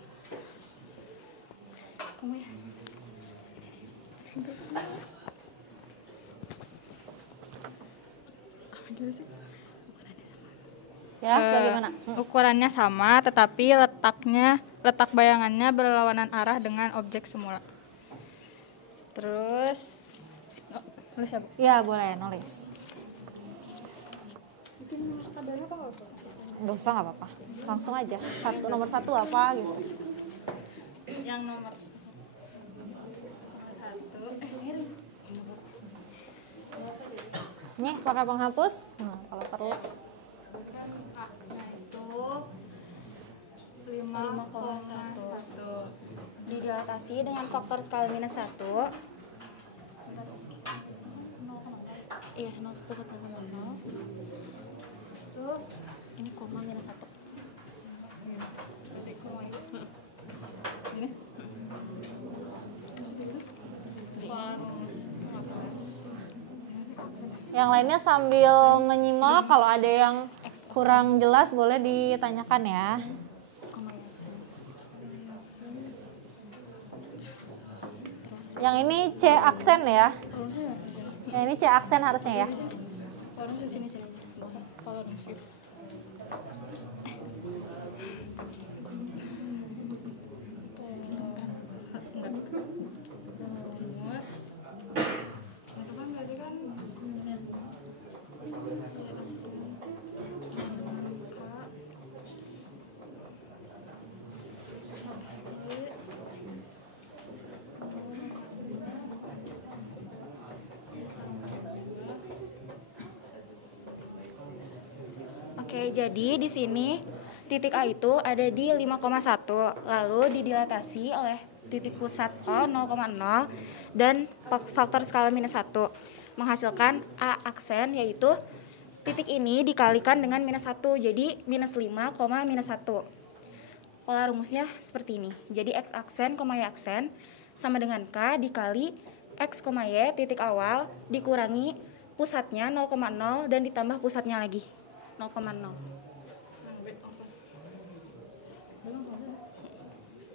Ya, bagaimana? Ukurannya sama, tetapi letak bayangannya berlawanan arah dengan objek semula. Terus nulis apa? Ya, boleh nulis. Nggak usah, nggak apa-apa. Langsung aja. Nomor satu apa gitu. Yang nomor 1. Nih, pakai penghapus. Kalau perlu. Itu 5,1. Didilatasi dengan faktor skala minus 1. Iya, 0,0. Itu ini koma minus 1. Ini Yang lainnya sambil menyimak, kalau ada yang kurang jelas boleh ditanyakan ya. Yang ini C aksen ya. Yang ini C aksen harusnya ya. Oke, jadi di sini titik A itu ada di 5,1, lalu didilatasi oleh titik pusat O 0,0 dan faktor skala minus 1, menghasilkan A aksen, yaitu titik ini dikalikan dengan minus 1, jadi minus 5, minus 1. Pola rumusnya seperti ini, jadi X aksen, Y aksen sama dengan K dikali X, Y titik awal dikurangi pusatnya 0,0 dan ditambah pusatnya lagi 0,0.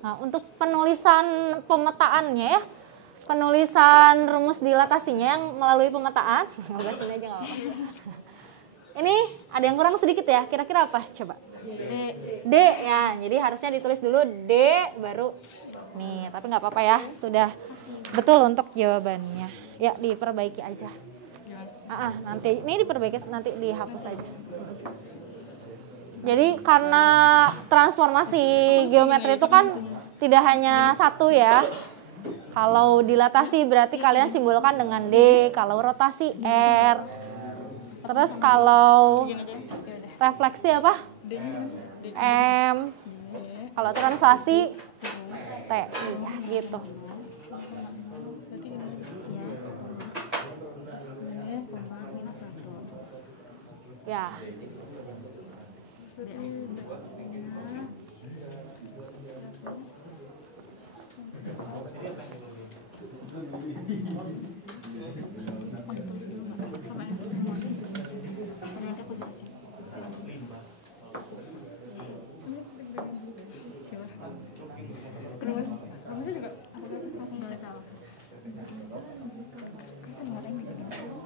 Nah, untuk penulisan pemetaannya ya, penulisan rumus dilatasinya yang melalui pemetaan, aja nggak apa-apa. Ini ada yang kurang sedikit ya, kira-kira apa? Coba. D ya, jadi harusnya ditulis dulu D baru nih, tapi nggak apa-apa ya, sudah betul untuk jawabannya. Ya diperbaiki aja. Nanti ini diperbaiki, nanti dihapus aja. Jadi karena transformasi geometri itu kan tidak hanya satu ya. Kalau dilatasi berarti kalian simbolkan dengan D, kalau rotasi R. Terus kalau refleksi apa? M. Kalau translasi T, gitu. Ya.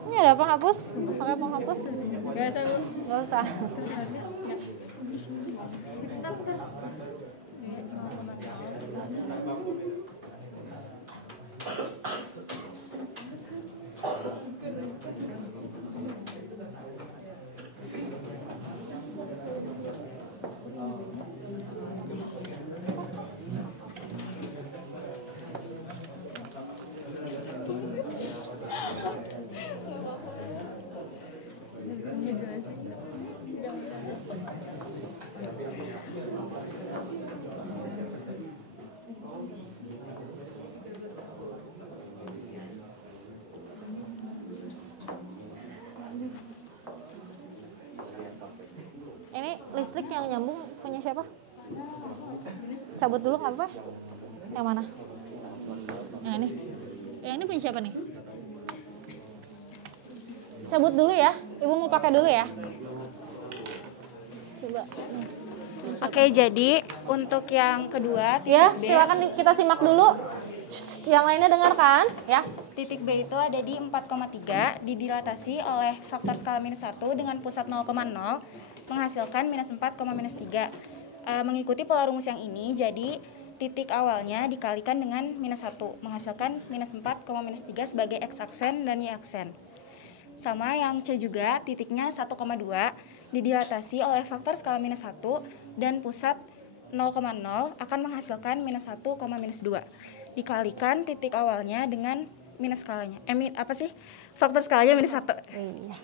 Ini ada penghapus? Pakai penghapus? Gak usah. Ini listrik yang nyambung punya siapa? Cabut dulu nggak apa-apa? Yang mana? Yang ini? Yang ini punya siapa nih? Cabut dulu ya, ibu mau pakai dulu ya. Coba. Oke, jadi untuk yang kedua ya, silakan kita simak dulu. Yang lainnya dengarkan ya. Titik B itu ada di 4,3, didilatasi oleh faktor skala minus 1 dengan pusat 0,0, menghasilkan minus 4, minus 3. Mengikuti pola rumus yang ini, jadi titik awalnya dikalikan dengan minus 1, menghasilkan minus 4, minus 3 sebagai X aksen dan Y aksen. Sama yang C juga, titiknya 1,2, didilatasi oleh faktor skala minus 1 dan pusat 0,0 akan menghasilkan minus 1, minus 2. Dikalikan titik awalnya dengan minus skalanya. Faktor skalanya minus 1. Iya.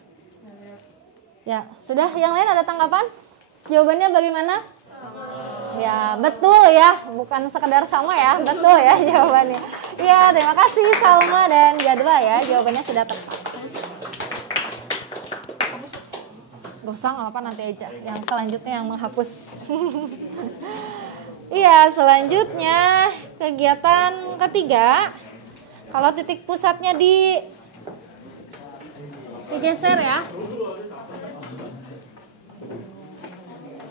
Ya, sudah. Yang lain ada tanggapan? Jawabannya bagaimana? Ya, betul ya. Bukan sekedar sama ya, betul ya jawabannya. Iya, terima kasih Salma dan Jadwa ya. Jawabannya sudah tepat. Gak usah, nggak apa-apa, nanti aja. Yang selanjutnya yang menghapus. Iya, selanjutnya kegiatan ketiga. Kalau titik pusatnya di Digeser ya.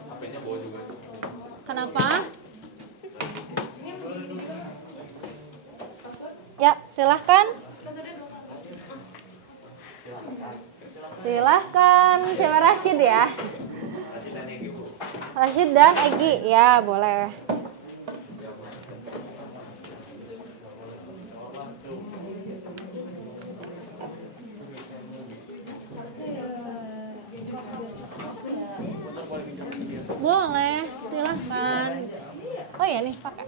HP-nya bawa juga tuh. Kenapa? Ya, silahkan. Silahkan, siapa Rashid ya? Rashid dan Egi, ya boleh. Boleh, silahkan. Oh ya nih, pakai.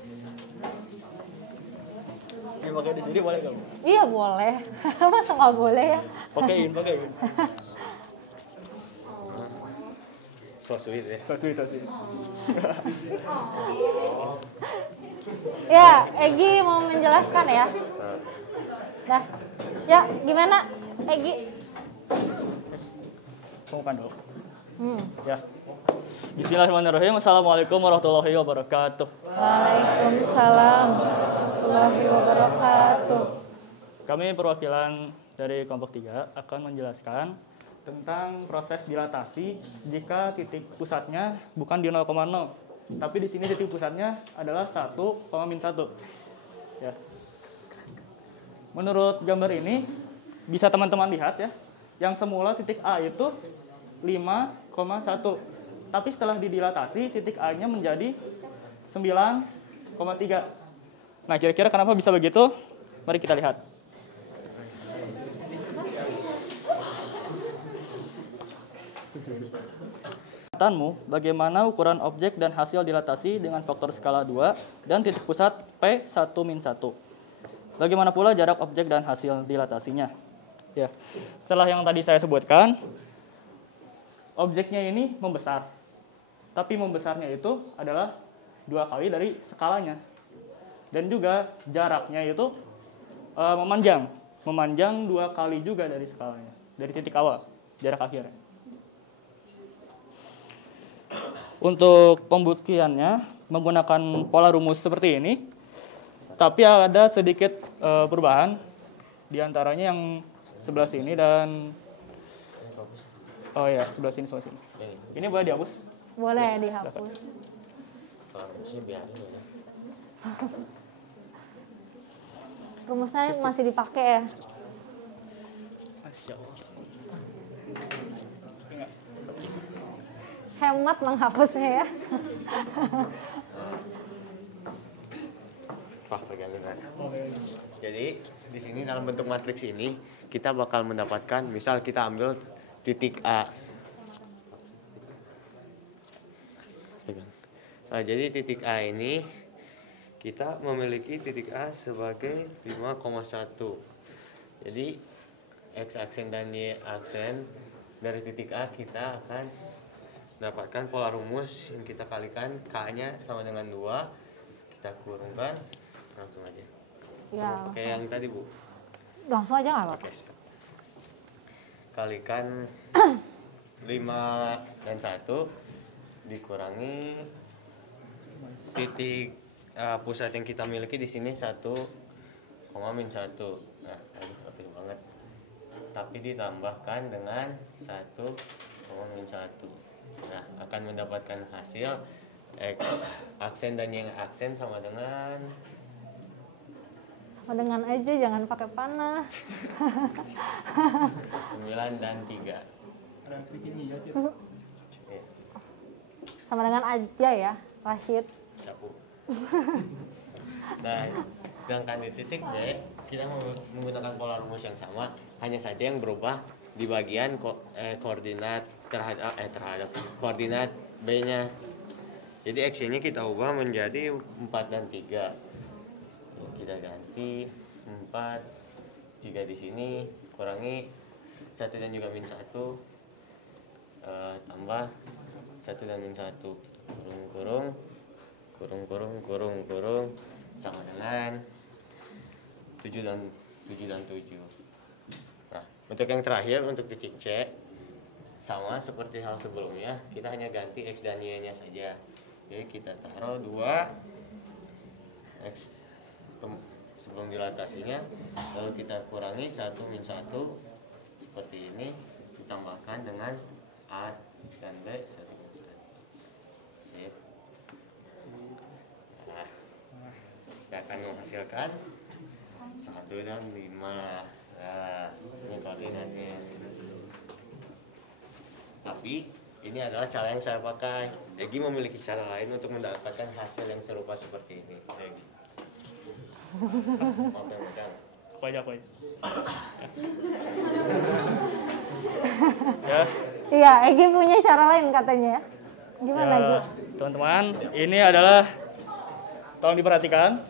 Ini pakai di sini boleh nggak? Iya boleh. Masa nggak boleh ya? Pakaiin. So sweet ya. So sweet. Ya, Egi mau menjelaskan ya. Dah, ya gimana Egi? Bukan dulu. Ya. Bismillahirrahmanirrahim. Assalamualaikum warahmatullahi wabarakatuh. Waalaikumsalam warahmatullahi wabarakatuh. Kami perwakilan dari kelompok 3 akan menjelaskan tentang proses dilatasi jika titik pusatnya bukan di 0,0, tapi di sini titik pusatnya adalah 1,-1. Ya. Menurut gambar ini bisa teman-teman lihat ya, yang semula titik A itu 5,1. Tapi setelah didilatasi titik A-nya menjadi 9,3. Nah, kira-kira kenapa bisa begitu? Mari kita lihat. Bagaimana ukuran objek dan hasil dilatasi dengan faktor skala 2 dan titik pusat P1-1. Bagaimana pula jarak objek dan hasil dilatasinya? Ya. Setelah yang tadi saya sebutkan, objeknya ini membesar. Tapi membesarnya itu adalah 2 kali dari skalanya. Dan juga jaraknya itu memanjang. Memanjang 2 kali juga dari skalanya. Dari titik awal, jarak akhirnya. Untuk pembuktiannya menggunakan pola rumus seperti ini. Tapi ada sedikit perubahan. Di antaranya yang sebelah sini dan... Oh ya, sebelah sini, sebelah sini. Ini boleh dihapus? Boleh dihapus. Rumusnya masih dipakai ya? Hemat menghapusnya ya. Jadi di sini dalam bentuk matriks ini kita bakal mendapatkan, misal kita ambil titik A. Nah, jadi titik A ini kita memiliki titik A sebagai 5,1. Jadi X aksen dan Y aksen dari titik A kita akan dapatkan pola rumus yang kita kalikan K-nya sama dengan 2. Kita kurungkan langsung aja. Ya, Oke, yang tadi Bu. langsung aja nggak apa-apa. Oke. Kalikan 5 dan 1 dikurangi titik pusat yang kita miliki di sini 1,-1. Nah, aduh rapih banget. Tapi ditambahkan dengan 1,-1. Nah, akan mendapatkan hasil X aksen dan Y aksen sama dengan aja, jangan pakai panah. 9 dan 3. Sama dengan aja ya, Rashid. Capu. Nah, sedangkan di titik B kita menggunakan pola rumus yang sama, hanya saja yang berubah di bagian koordinat terhadap koordinat B-nya. Jadi X-nya kita ubah menjadi 4 dan 3. Kita ganti 4, 3 di sini, kurangi 1 dan juga min 1, tambah 1 dan min 1, kurung sama dengan 7 dan 7. Nah, untuk yang terakhir, untuk titik C sama seperti hal sebelumnya, kita hanya ganti X dan Y nya saja. Jadi kita taruh 2 X sebelum dilatasinya, lalu kita kurangi 1 min 1 seperti ini ditambahkan dengan A dan B satu persatu. Sip. Nah, kita akan menghasilkan 1 dan 5. Nah, ini koordinatnya. Tapi ini adalah cara yang saya pakai. Egi memiliki cara lain untuk mendapatkan hasil yang serupa seperti ini. Egi. Oke, Aku aja. Ya. Iya, Egi punya cara lain katanya ya. Gimana Egi? Teman-teman, ini adalah tolong diperhatikan.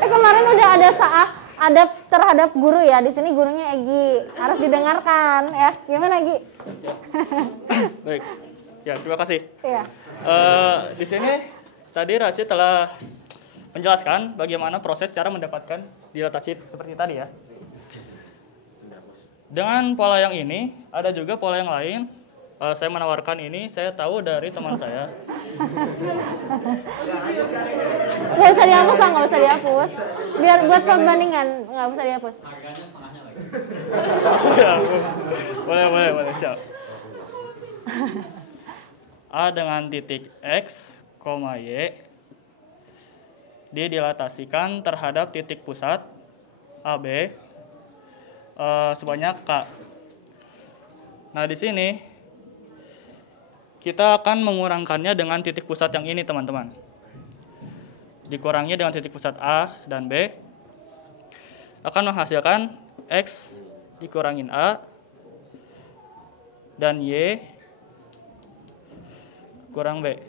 Kemarin udah ada adab terhadap guru ya. Di sini gurunya Egi, harus didengarkan ya. Gimana Egi? Baik. Ya, terima kasih. Iya. Di sini tadi Rashid telah menjelaskan bagaimana proses cara mendapatkan dilatasi seperti tadi ya. Dengan pola yang ini, ada juga pola yang lain. Saya menawarkan ini, saya tahu dari teman saya. Nggak usah dihapus lah, nggak usah dihapus. Biar buat perbandingan, nggak usah dihapus. Harganya setengahnya lagi. Ya, boleh, siap. A dengan titik X, Y didilatasikan terhadap titik pusat AB sebanyak K. Nah, di sini kita akan mengurangkannya dengan titik pusat yang ini, teman-teman. Dikurangi dengan titik pusat A dan B akan menghasilkan X dikurangin A dan Y kurang B.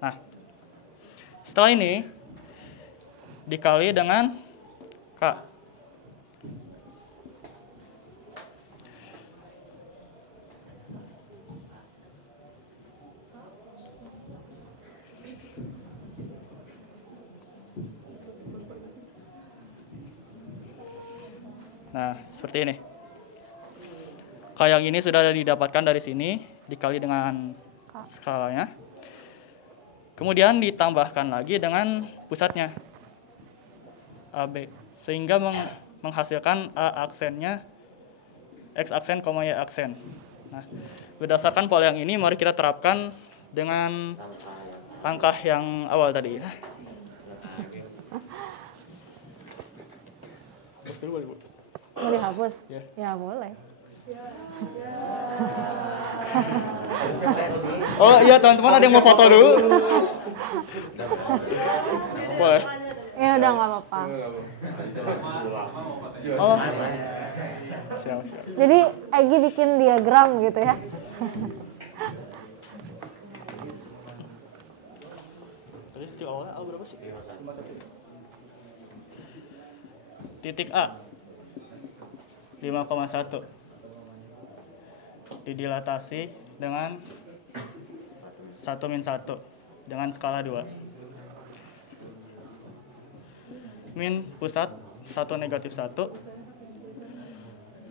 Nah, setelah ini dikali dengan K. Nah, seperti ini. K yang ini sudah didapatkan dari sini, dikali dengan skalanya. Kemudian ditambahkan lagi dengan pusatnya, AB. Sehingga menghasilkan A aksennya, X aksen, Y aksen. Nah, berdasarkan pola yang ini, mari kita terapkan dengan angka yang awal tadi. Terus dulu boleh, Bu? Mau dihapus? Ya. Ya boleh. Oh iya, teman-teman, ada yang mau foto dulu? Boleh. Ya udah nggak apa-apa. Oh. Siap. Jadi Egi bikin diagram gitu ya. Tadi titik awalnya A berapa sih? 51. Titik A 5,1 didilatasi dengan 1-1 dengan skala 2. Min pusat 1 negatif 1,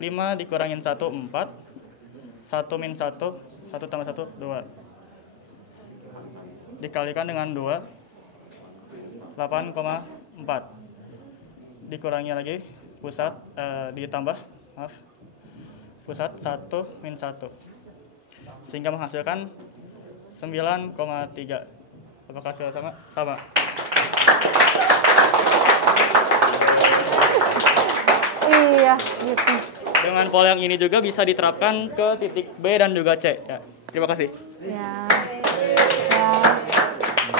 5 dikurangin 1, 4, 1 min 1, 1 tambah 1, 2. Dikalikan dengan 2, 8,4. Dikurangi lagi pusat, ditambah, pusat 1 min 1. Sehingga menghasilkan 9,3. Apakah sudah sama? Sama. Iya, gitu. Dengan pola yang ini juga bisa diterapkan ke titik B dan juga C. Ya, terima kasih. Ya.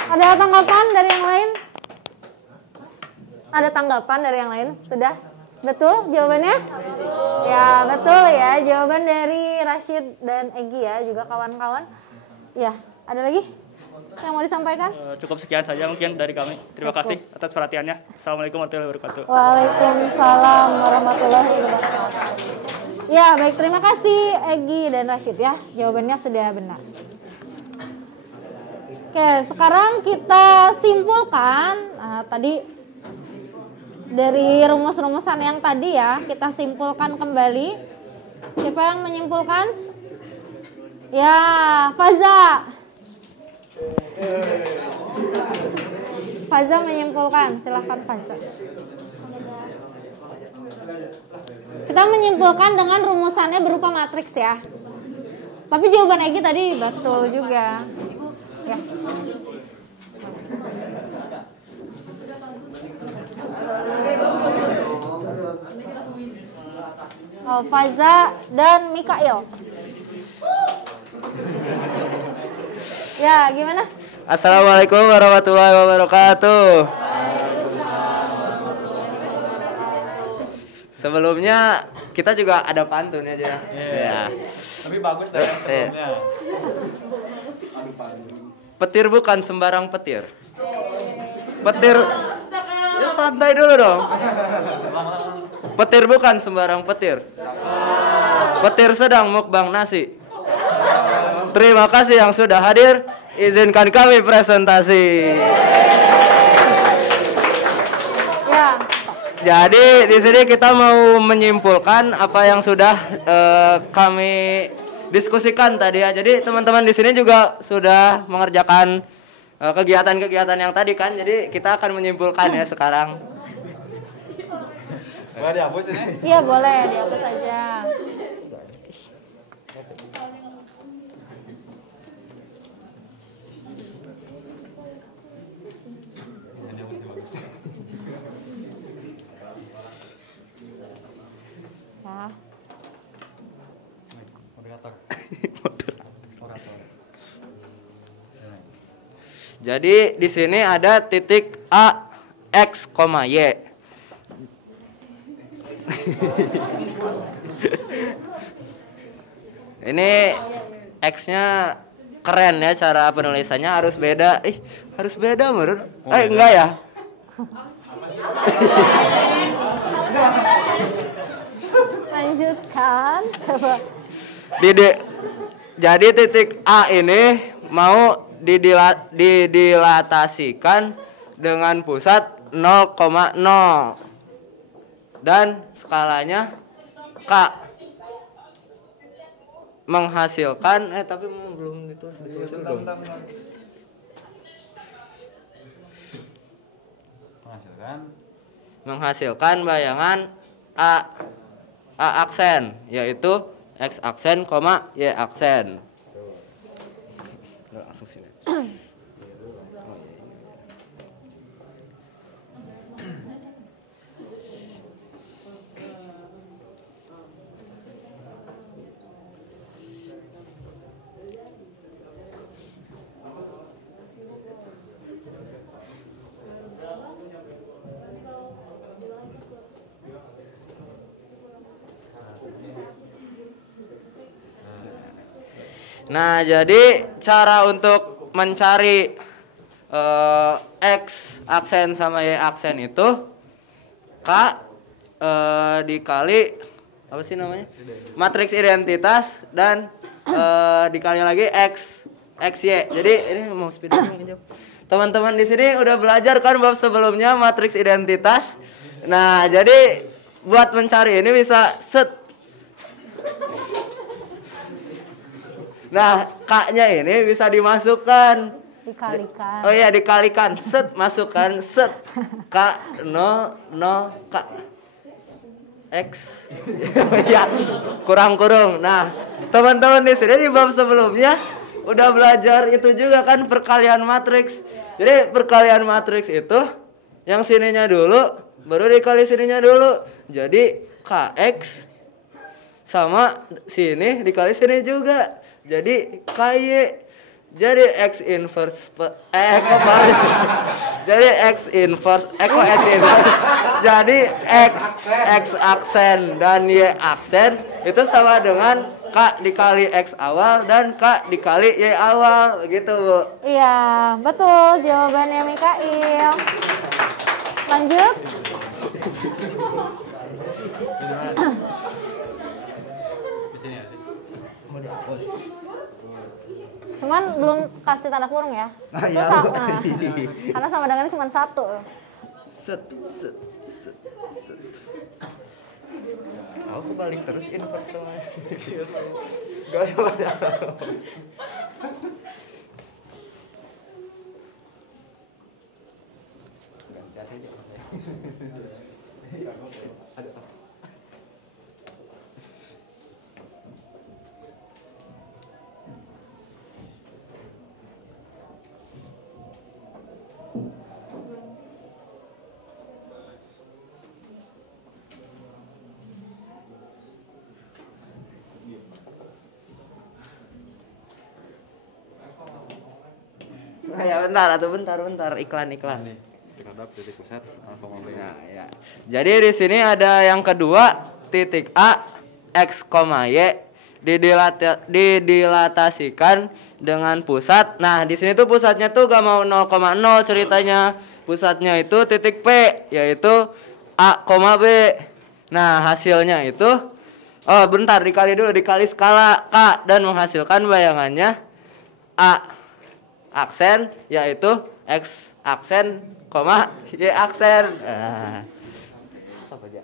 Ada tanggapan dari yang lain? Ada tanggapan dari yang lain? Sudah? Betul jawabannya? Ya, betul ya. Jawaban dari Rashid dan Egi ya, juga kawan-kawan. Ya, ada lagi yang mau disampaikan? Cukup sekian saja mungkin dari kami. Terima kasih atas perhatiannya. Assalamualaikum warahmatullahi wabarakatuh. Waalaikumsalam warahmatullahi wabarakatuh. Ya, baik, terima kasih Egi dan Rashid ya. Jawabannya sudah benar. Oke, sekarang kita simpulkan. Nah, tadi dari rumus-rumusan yang tadi ya, kita simpulkan kembali. Siapa yang menyimpulkan? Ya, Faza. Faza menyimpulkan, silahkan Faza. Kita menyimpulkan dengan rumusannya berupa matriks ya. Tapi jawaban Egi tadi betul juga. Ya. Oh, Faiza dan Mikail. Ya, gimana? Assalamualaikum warahmatullahi wabarakatuh. Sebelumnya kita juga ada pantun aja. Iya. Lebih bagus dari yang sebelumnya. Petir bukan sembarang petir. Petir, ya santai dulu dong. Petir bukan sembarang petir. Petir sedang mukbang nasi. Terima kasih yang sudah hadir. Izinkan kami presentasi. Ya. Jadi di sini kita mau menyimpulkan apa yang sudah kami diskusikan tadi ya. Jadi teman-teman di sini juga sudah mengerjakan kegiatan-kegiatan yang tadi kan. Jadi kita akan menyimpulkan ya sekarang. Boleh dihapus ini? Iya, boleh dihapus aja. Ya. Jadi di sini ada titik A, X, Y. Ini X-nya keren ya, cara penulisannya harus beda. Harus beda menurut. Enggak ya? Lanjutkan, coba. Jadi titik A ini mau didilatasikan dengan pusat 0,0 dan skalanya K, menghasilkan tapi belum ditulis belum. Menghasilkan bayangan A aksen, yaitu X aksen, Y aksen. Langsung sini. Nah, jadi cara untuk mencari X aksen sama Y aksen itu K dikali apa sih namanya? Matriks identitas dan dikali lagi X Y. Jadi ini mau speeding. Teman-teman di sini udah belajar kan bab sebelumnya matriks identitas. Nah, jadi buat mencari ini bisa set. Nah, K-nya ini bisa dimasukkan. Dikalikan. Oh iya, dikalikan. Set, masukkan. Set. K, 0, 0, K. X. Ya, kurang-kurung. Nah, teman-teman di sini di bab sebelumnya udah belajar itu juga kan perkalian matriks. Jadi perkalian matriks itu yang sininya dulu, baru dikali sininya dulu. Jadi KX sama sini dikali sini juga. Jadi KY. Jadi X inverse jadi X inverse X inverse. Jadi X aksen dan Y aksen itu sama dengan K dikali X awal dan K dikali Y awal, begitu Bu. Iya, betul jawabannya Mikail. Lanjut. Di sini ya sih. Mau dihapus. Cuman belum kasih tanda kurung ya. Itu sama. Karena sama dengan cuma satu. Set. Aku balik terus inverse sama. Gak sama. Ya bentar iklan. Terhadap titik pusat A, B. Nah, ya. Jadi di sini ada yang kedua titik A X, Y didilatasikan dengan pusat. Nah, di sini tuh pusatnya tuh gak mau 0,0 ceritanya. Pusatnya itu titik P, yaitu A, B. Nah, hasilnya itu bentar dikali skala K dan menghasilkan bayangannya A aksen yaitu X aksen, Y aksen. Apa aja?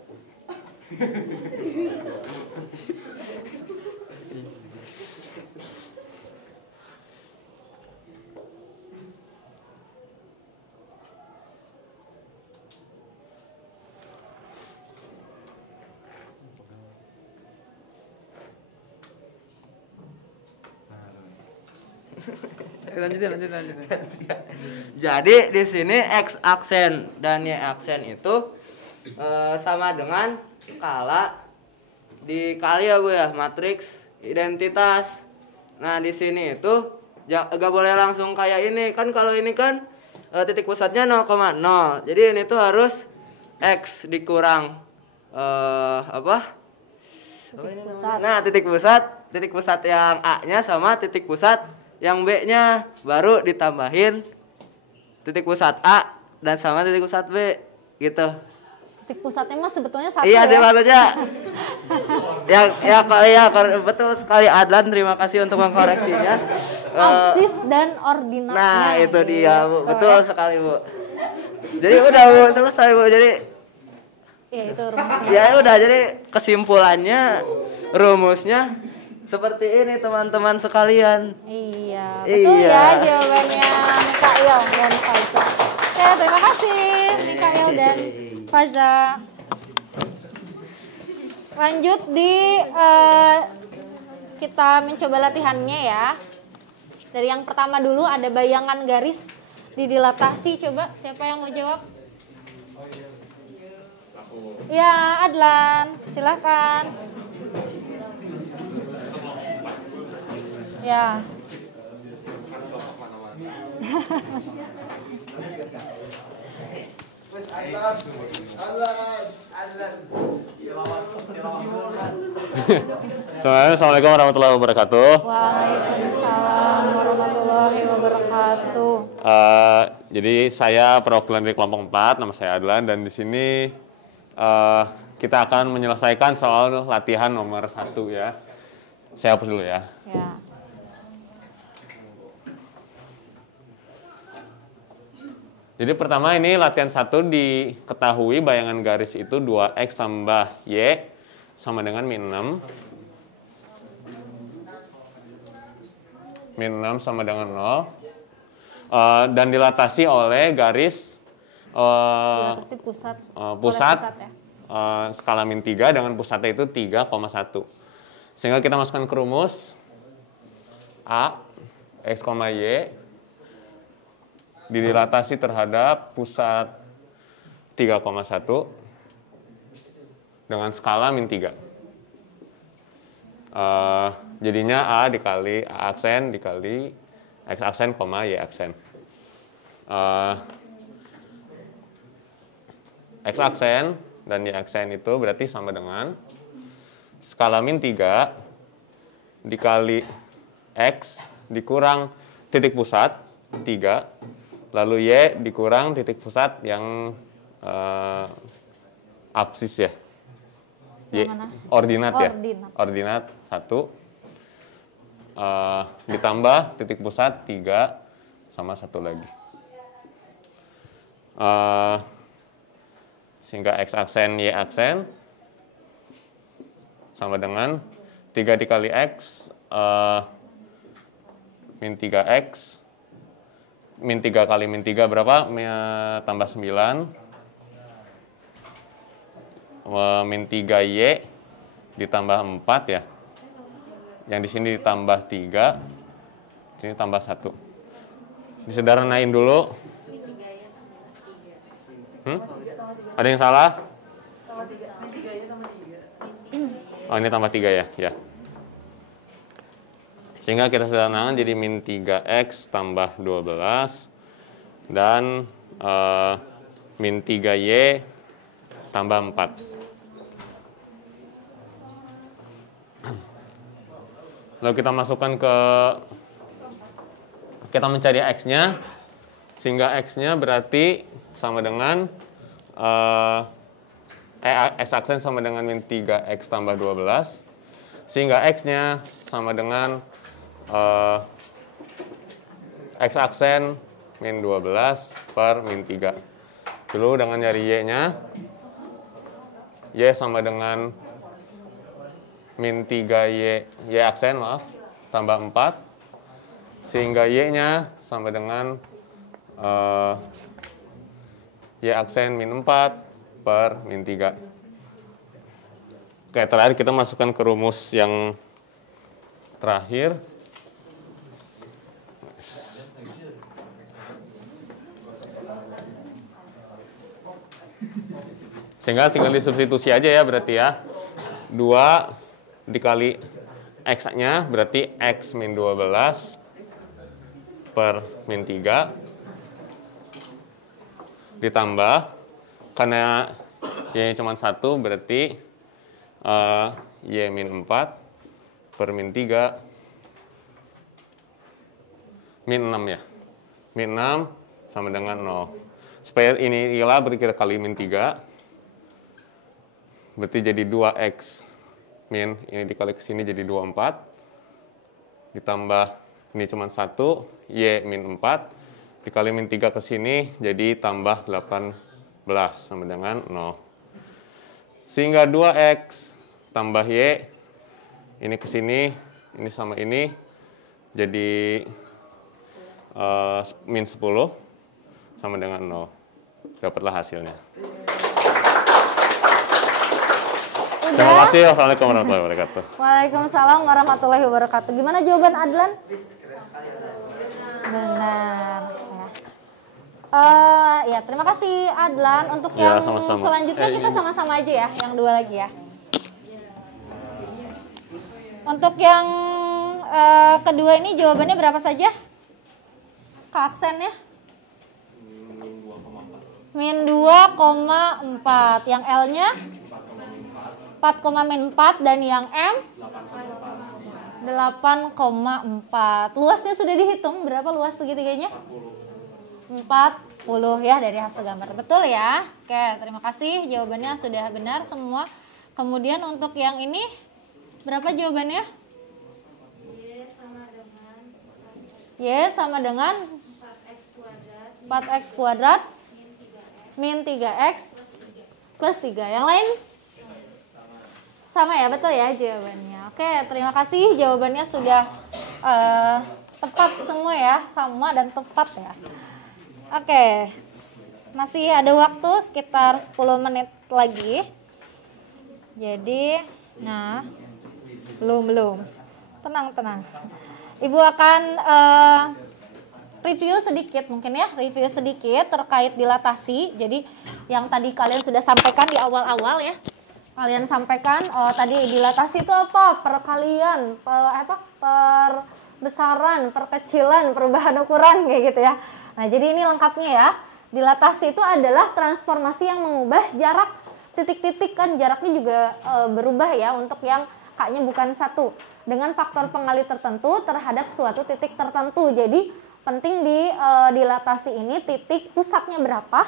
Lanjutin. Jadi di sini X aksen dan Y aksen itu sama dengan skala dikali ya Bu ya, matriks identitas. Nah, di sini itu gak boleh langsung kayak ini. Kan kalau ini kan titik pusatnya 0,0. Jadi ini tuh harus X dikurang Nah, titik pusat yang A-nya sama titik pusat yang B-nya, baru ditambahin titik pusat A dan sama titik pusat B gitu. Titik pusatnya mah sebetulnya satu. Iya sih ya? maksudnya. ya betul sekali Adlan, terima kasih untuk mengkoreksinya. Absis dan ordinatnya. Nah, itu dia Bu, Gitu, betul sekali Bu. Jadi udah Bu, selesai Bu. Jadi ya itu rumusnya. ya udah, jadi kesimpulannya rumusnya seperti ini teman-teman sekalian. Iya, betul ya jawabannya Mikael dan Faza. Oke, terima kasih Mikael dan Faza. Lanjut kita mencoba latihannya ya. Dari yang pertama dulu ada bayangan garis didilatasi. Coba siapa yang mau jawab? Ya, Adlan, silakan. Ya. Assalamualaikum warahmatullahi wabarakatuh. Waalaikumsalam warahmatullahi wabarakatuh. Jadi saya perwakilan dari kelompok 4, nama saya Adlan, dan di sini kita akan menyelesaikan soal latihan nomor 1 ya. Saya hapus dulu ya. Ya. Jadi pertama ini latihan 1 diketahui bayangan garis itu 2X tambah Y sama dengan min 6. Min 6 sama dengan 0. Dan dilatasi oleh garis Dilatasi pusat ya? Skala min 3 dengan pusatnya itu 3,1. Sehingga kita masukkan ke rumus A, X, Y didilatasi terhadap pusat 3,1 dengan skala min 3. Jadinya A dikali A aksen dikali X aksen, Y aksen. X aksen dan Y aksen itu berarti sama dengan skala min 3 dikali X dikurang titik pusat 3, lalu Y dikurang titik pusat yang absis ya. Y, ordinat ya. Ordinat 1 ditambah titik pusat 3 sama 1 lagi. Sehingga X aksen Y aksen sama dengan 3 dikali X min 3X min 3 kali min 3 berapa? Tambah 9 min 3Y ditambah 4 ya. Yang di sini ditambah 3, di sini tambah 1. Disederhanain dulu. Ada yang salah? Oh, ini tambah 3 ya? Ya. Sehingga kita sederhanakan jadi min 3x tambah 12 dan min 3y tambah 4. Lalu kita masukkan kita mencari x-nya, sehingga x-nya berarti sama dengan x aksen sama dengan min 3x tambah 12, sehingga x-nya sama dengan x aksen min 12 per min 3. Dulu dengan nyari y-nya, y sama dengan min 3y, y aksen maaf, tambah 4, sehingga y-nya sama dengan y aksen min 4 per min 3. Oke, terakhir kita masukkan ke rumus yang terakhir. Sehingga tinggal disubstitusi aja ya berarti ya. 2 dikali x-nya berarti x min 12 per min 3 ditambah, karena y cuma 1 berarti y min 4 per min 3 min 6 ya. Min 6 sama dengan 0. Supaya ini ialah berarti kita kali min 3. Berarti jadi 2x min, ini dikali ke sini jadi 24. Ditambah ini cuma 1, y min 4. Dikali min 3 ke sini jadi tambah 18 sama dengan 0. Sehingga 2x tambah y, ini ke sini, ini sama ini, jadi min 10 sama dengan 0. Dapatlah hasilnya. Terima kasih. Wassalamualaikum warahmatullahi wabarakatuh. Waalaikumsalam warahmatullahi wabarakatuh. Gimana jawaban Adlan? Benar. Ya, terima kasih Adlan. Untuk Ya, yang sama-sama. selanjutnya kita sama-sama aja ya, yang 2 lagi ya. Untuk yang kedua ini jawabannya berapa saja? Kak aksennya? Min 2,4. Yang L-nya? 4,4 dan yang M 8,4. Luasnya sudah dihitung berapa luas segitiganya? 40 ya dari hasil gambar. Betul ya? Oke, terima kasih. Jawabannya sudah benar semua. Kemudian untuk yang ini berapa jawabannya? Y sama dengan 4x kuadrat min 3x plus 3. Yang lain? Sama ya, betul ya jawabannya. Oke, terima kasih. Jawabannya sudah tepat semua ya, sama dan tepat ya. Oke, masih ada waktu sekitar 10 menit lagi. Jadi, nah, belum. Tenang. Ibu akan review sedikit mungkin ya, terkait dilatasi. Jadi, yang tadi kalian sudah sampaikan di awal-awal ya. Kalian sampaikan, tadi dilatasi itu apa? Perkalian, perbesaran, perkecilan, perubahan ukuran kayak gitu ya. Nah, jadi ini lengkapnya ya. Dilatasi itu adalah transformasi yang mengubah jarak titik-titik, kan jaraknya juga berubah ya untuk yang K-nya bukan 1. Dengan faktor pengali tertentu terhadap suatu titik tertentu. Jadi penting di dilatasi ini titik pusatnya berapa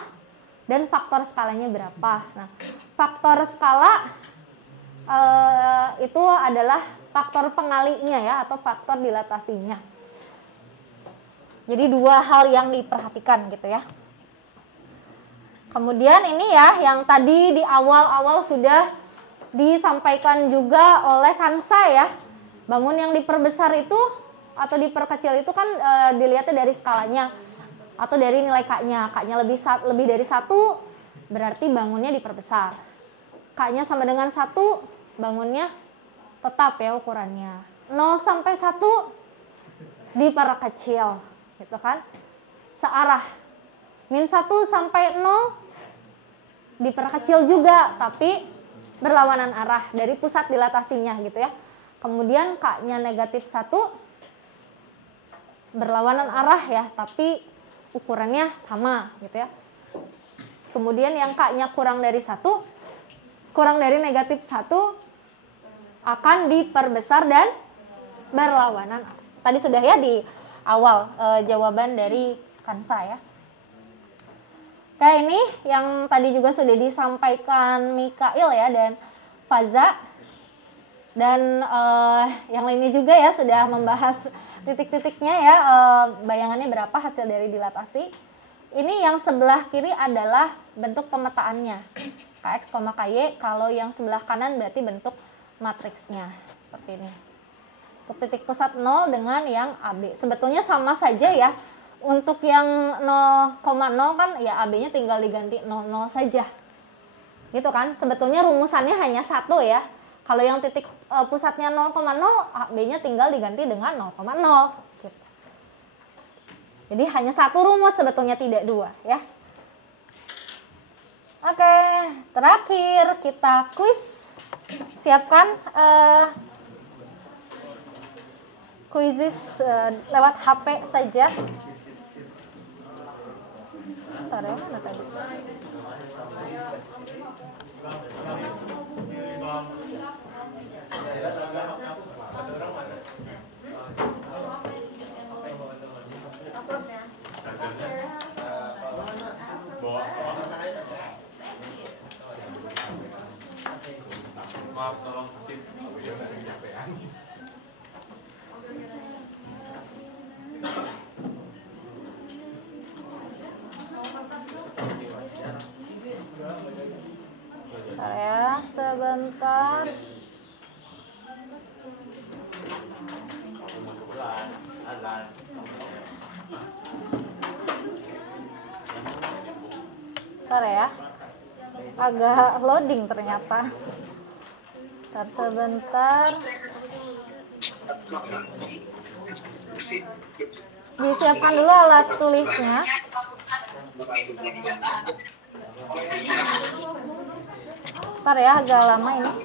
dan faktor skalanya berapa. Nah, faktor skala itu adalah faktor pengalinya ya, atau faktor dilatasinya. Jadi 2 hal yang diperhatikan gitu ya. Kemudian ini ya, yang tadi di awal-awal sudah disampaikan juga oleh Kansa ya. Bangun yang diperbesar itu atau diperkecil itu kan dilihatnya dari skalanya atau dari nilai K-nya. K-nya lebih dari 1 berarti bangunnya diperbesar. K-nya sama dengan 1, bangunnya tetap ya ukurannya. 0 sampai 1 diperkecil, gitu kan? Searah. Min 1 sampai 0 diperkecil juga, tapi berlawanan arah dari pusat dilatasinya gitu ya. Kemudian K-nya negatif 1 berlawanan arah ya, tapi ukurannya sama gitu ya. Kemudian yang K-nya kurang dari 1, kurang dari negatif 1 akan diperbesar dan berlawanan arah. Tadi sudah ya di awal jawaban dari Kansa ya. Kayak ini yang tadi juga sudah disampaikan Mikail ya dan Faza. Dan yang lainnya juga ya sudah membahas titik-titiknya ya, bayangannya berapa hasil dari dilatasi. Ini yang sebelah kiri adalah bentuk pemetaannya, Kx, Ky. Kalau yang sebelah kanan berarti bentuk matriksnya, seperti ini. Untuk titik pusat 0 dengan yang AB. Sebetulnya sama saja ya. Untuk yang 0,0 kan ya AB-nya tinggal diganti 00 saja. Gitu kan? Sebetulnya rumusannya hanya satu ya. Kalau yang titik pusatnya 0,0, AB-nya tinggal diganti dengan 0,0. Gitu. Jadi hanya satu rumus sebetulnya, tidak dua ya. Oke, terakhir kita kuis. Siapkan kuisis lewat HP saja. Bentar ya, mana tadi? Maaf, tolong tip. Ya, sebentar. Bentar ya. Agak loading ternyata. Bentar sebentar. Disiapkan dulu alat tulisnya. Bentar ya, agak lama ini.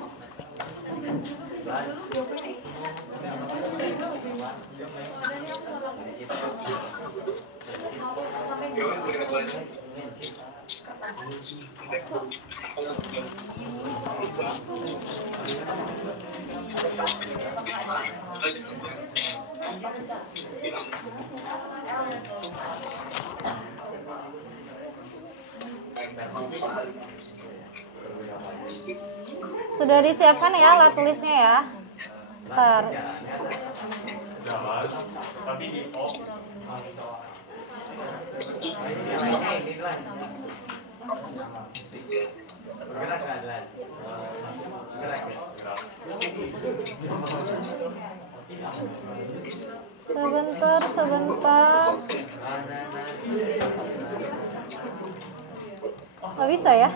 Sudah disiapkan ya alat tulisnya ya. Bentar. Tapi di off. Sebentar. Nggak bisa ya?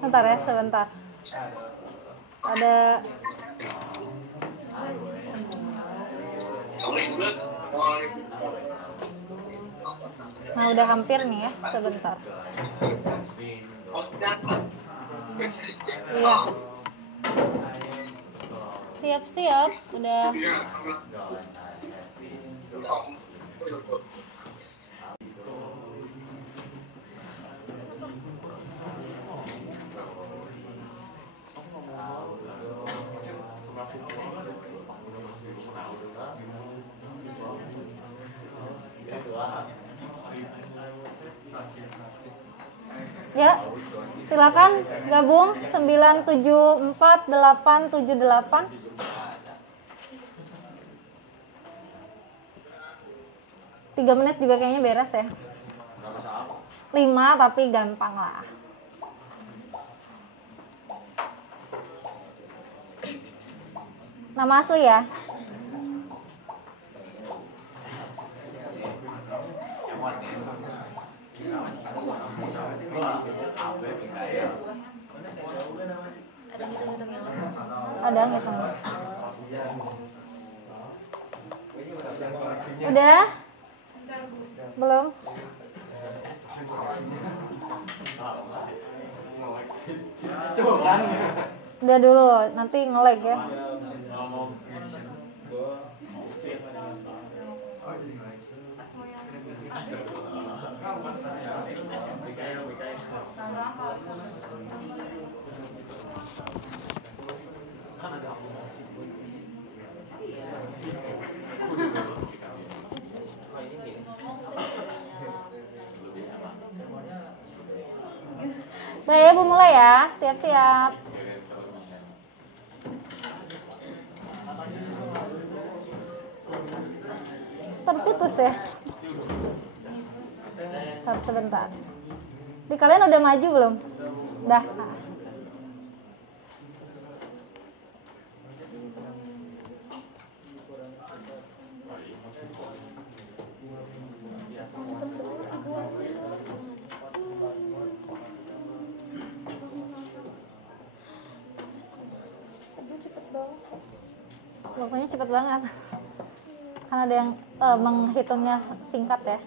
Bentar ya, sebentar. Ada nah, udah hampir nih ya, sebentar. Iya. Siap-siap, udah. Ya, silakan gabung 9748878. 3 menit juga kayaknya beres ya. 5 tapi gampang lah. Nama asli ya. Ada ngitung. Udah? Belum? Udah dulu, nanti nge-lag ya. Baik, Ibu mulai ya. Siap-siap. Terputus ya. Sebentar. Di kalian udah maju belum? Dah. Waktunya cepet banget. Karena ada yang menghitungnya singkat ya.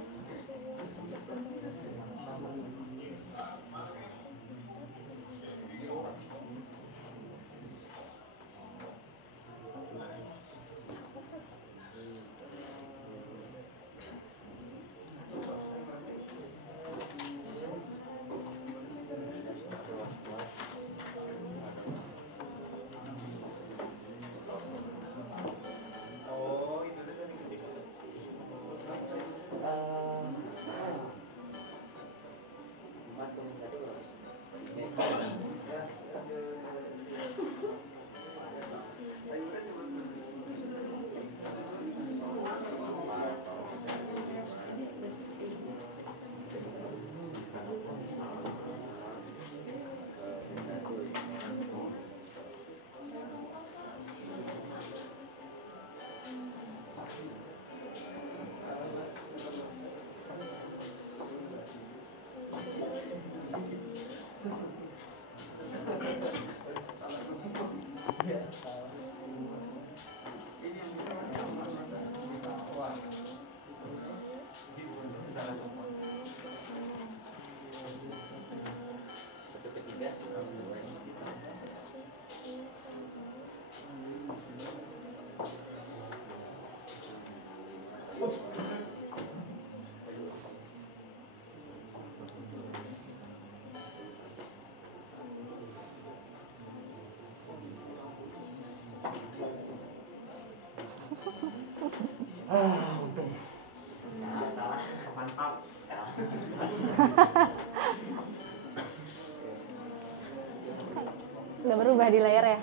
Udah berubah di layar ya.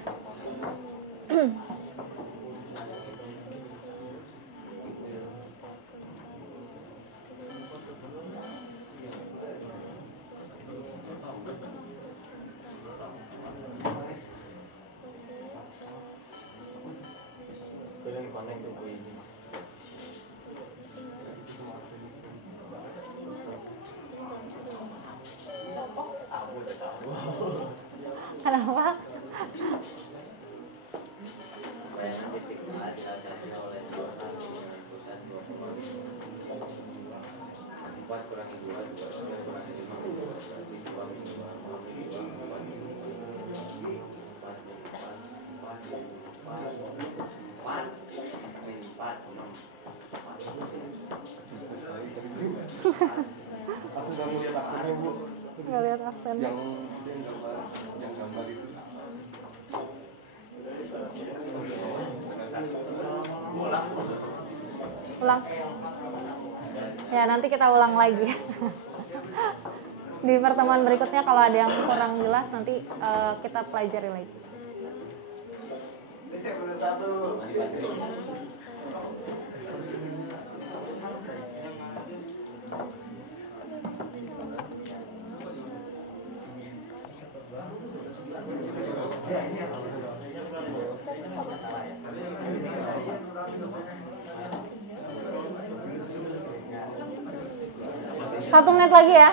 Kenapa? Aku nggak mau lihat aksennya, Bu. Nggak lihat aksennya. Yang gambar itu. Ulang. Ya, nanti kita ulang lagi. Di pertemuan berikutnya kalau ada yang kurang jelas nanti kita pelajari lagi. Satu menit lagi ya.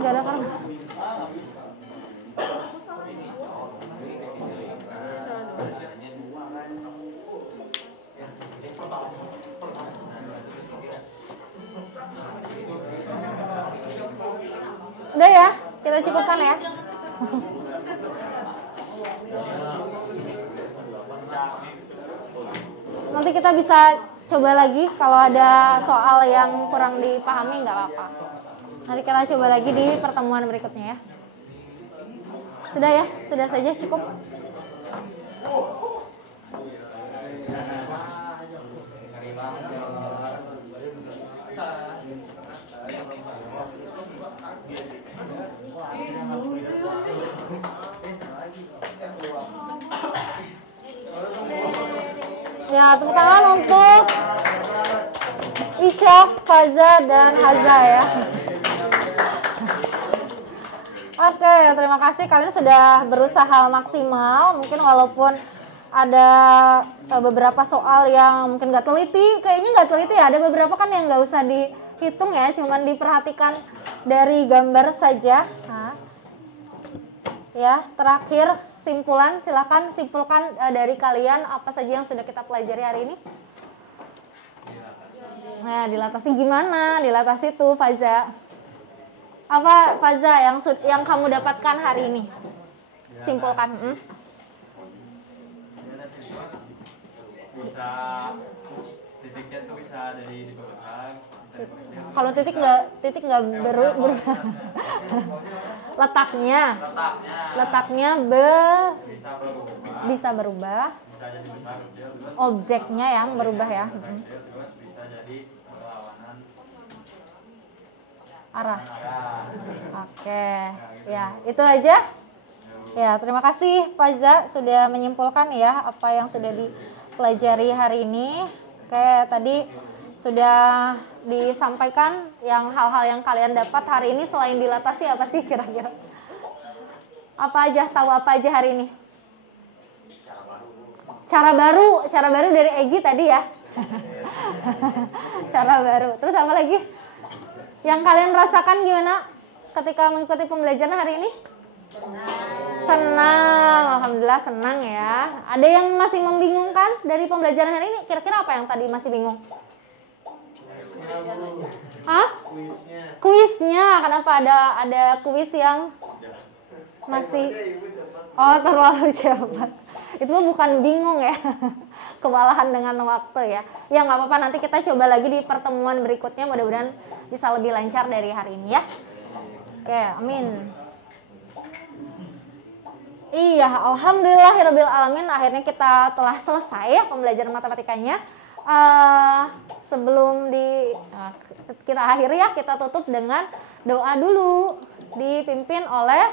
Nggak ada kan? Udah ya, kita cukupkan ya. Nanti kita bisa coba lagi kalau ada soal yang kurang dipahami nggak apa-apa. Nanti kita coba lagi di pertemuan berikutnya ya. Sudah ya, sudah saja cukup. Ya, tepuk tangan untuk Isyok, Faza, dan Haza ya. Oke, terima kasih kalian sudah berusaha maksimal. Mungkin walaupun ada beberapa soal yang mungkin nggak teliti, kayaknya nggak teliti ya. Ada beberapa kan yang nggak usah dihitung ya, cuman diperhatikan dari gambar saja. Nah, ya, terakhir simpulan, silakan simpulkan dari kalian apa saja yang sudah kita pelajari hari ini. Nah, dilatasi gimana? Dilatasi tuh, Faza. Apa Faza yang kamu dapatkan hari ini? Simpulkan. Bisa titiknya tuh bisa dari dibesar. Kalau titik nggak berubah. letaknya bisa berubah. Bisa jadi besar kecil. Objeknya yang berubah ya. Terus bisa jadi berlawanan arah. Oke, ya itu aja. Ya, terima kasih Faza sudah menyimpulkan ya apa yang sudah dipelajari hari ini. Oke, tadi sudah disampaikan yang hal-hal yang kalian dapat hari ini selain dilatasi apa sih kira-kira? Apa aja, tahu apa aja hari ini? Cara baru dari Egi tadi ya. Cara baru. Terus apa lagi? Yang kalian rasakan gimana ketika mengikuti pembelajaran hari ini? Senang, alhamdulillah senang ya. Ada yang masih membingungkan dari pembelajaran hari ini? Kira-kira apa yang tadi masih bingung? Hah? Kuisnya. Kenapa ada kuis yang masih terlalu cepat? Itu bukan bingung ya. Kewalahan dengan waktu ya. Ya nggak apa-apa, nanti kita coba lagi di pertemuan berikutnya, mudah-mudahan bisa lebih lancar dari hari ini ya. Oke, amin. Iya, alhamdulillahirabbil alamin, akhirnya kita telah selesai ya pembelajaran matematikanya. Sebelum kita akhiri ya, kita tutup dengan doa dulu, dipimpin oleh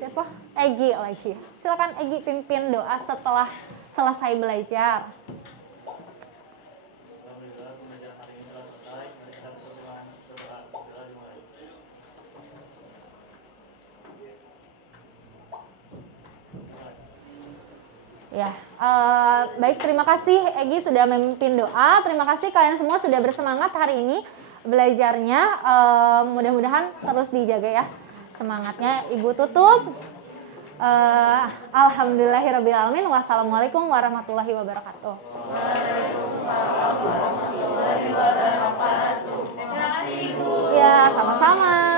siapa? Egi lagi. Silakan Egi pimpin doa setelah selesai belajar. Ya, baik, terima kasih Egi sudah memimpin doa. Terima kasih kalian semua sudah bersemangat hari ini belajarnya. Mudah-mudahan terus dijaga ya semangatnya. Ibu tutup. Alhamdulillahirabbil alamin. Wassalamualaikum warahmatullahi wabarakatuh. Waalaikumsalam warahmatullahi wabarakatuh. Terima kasih Ibu. Ya, sama-sama.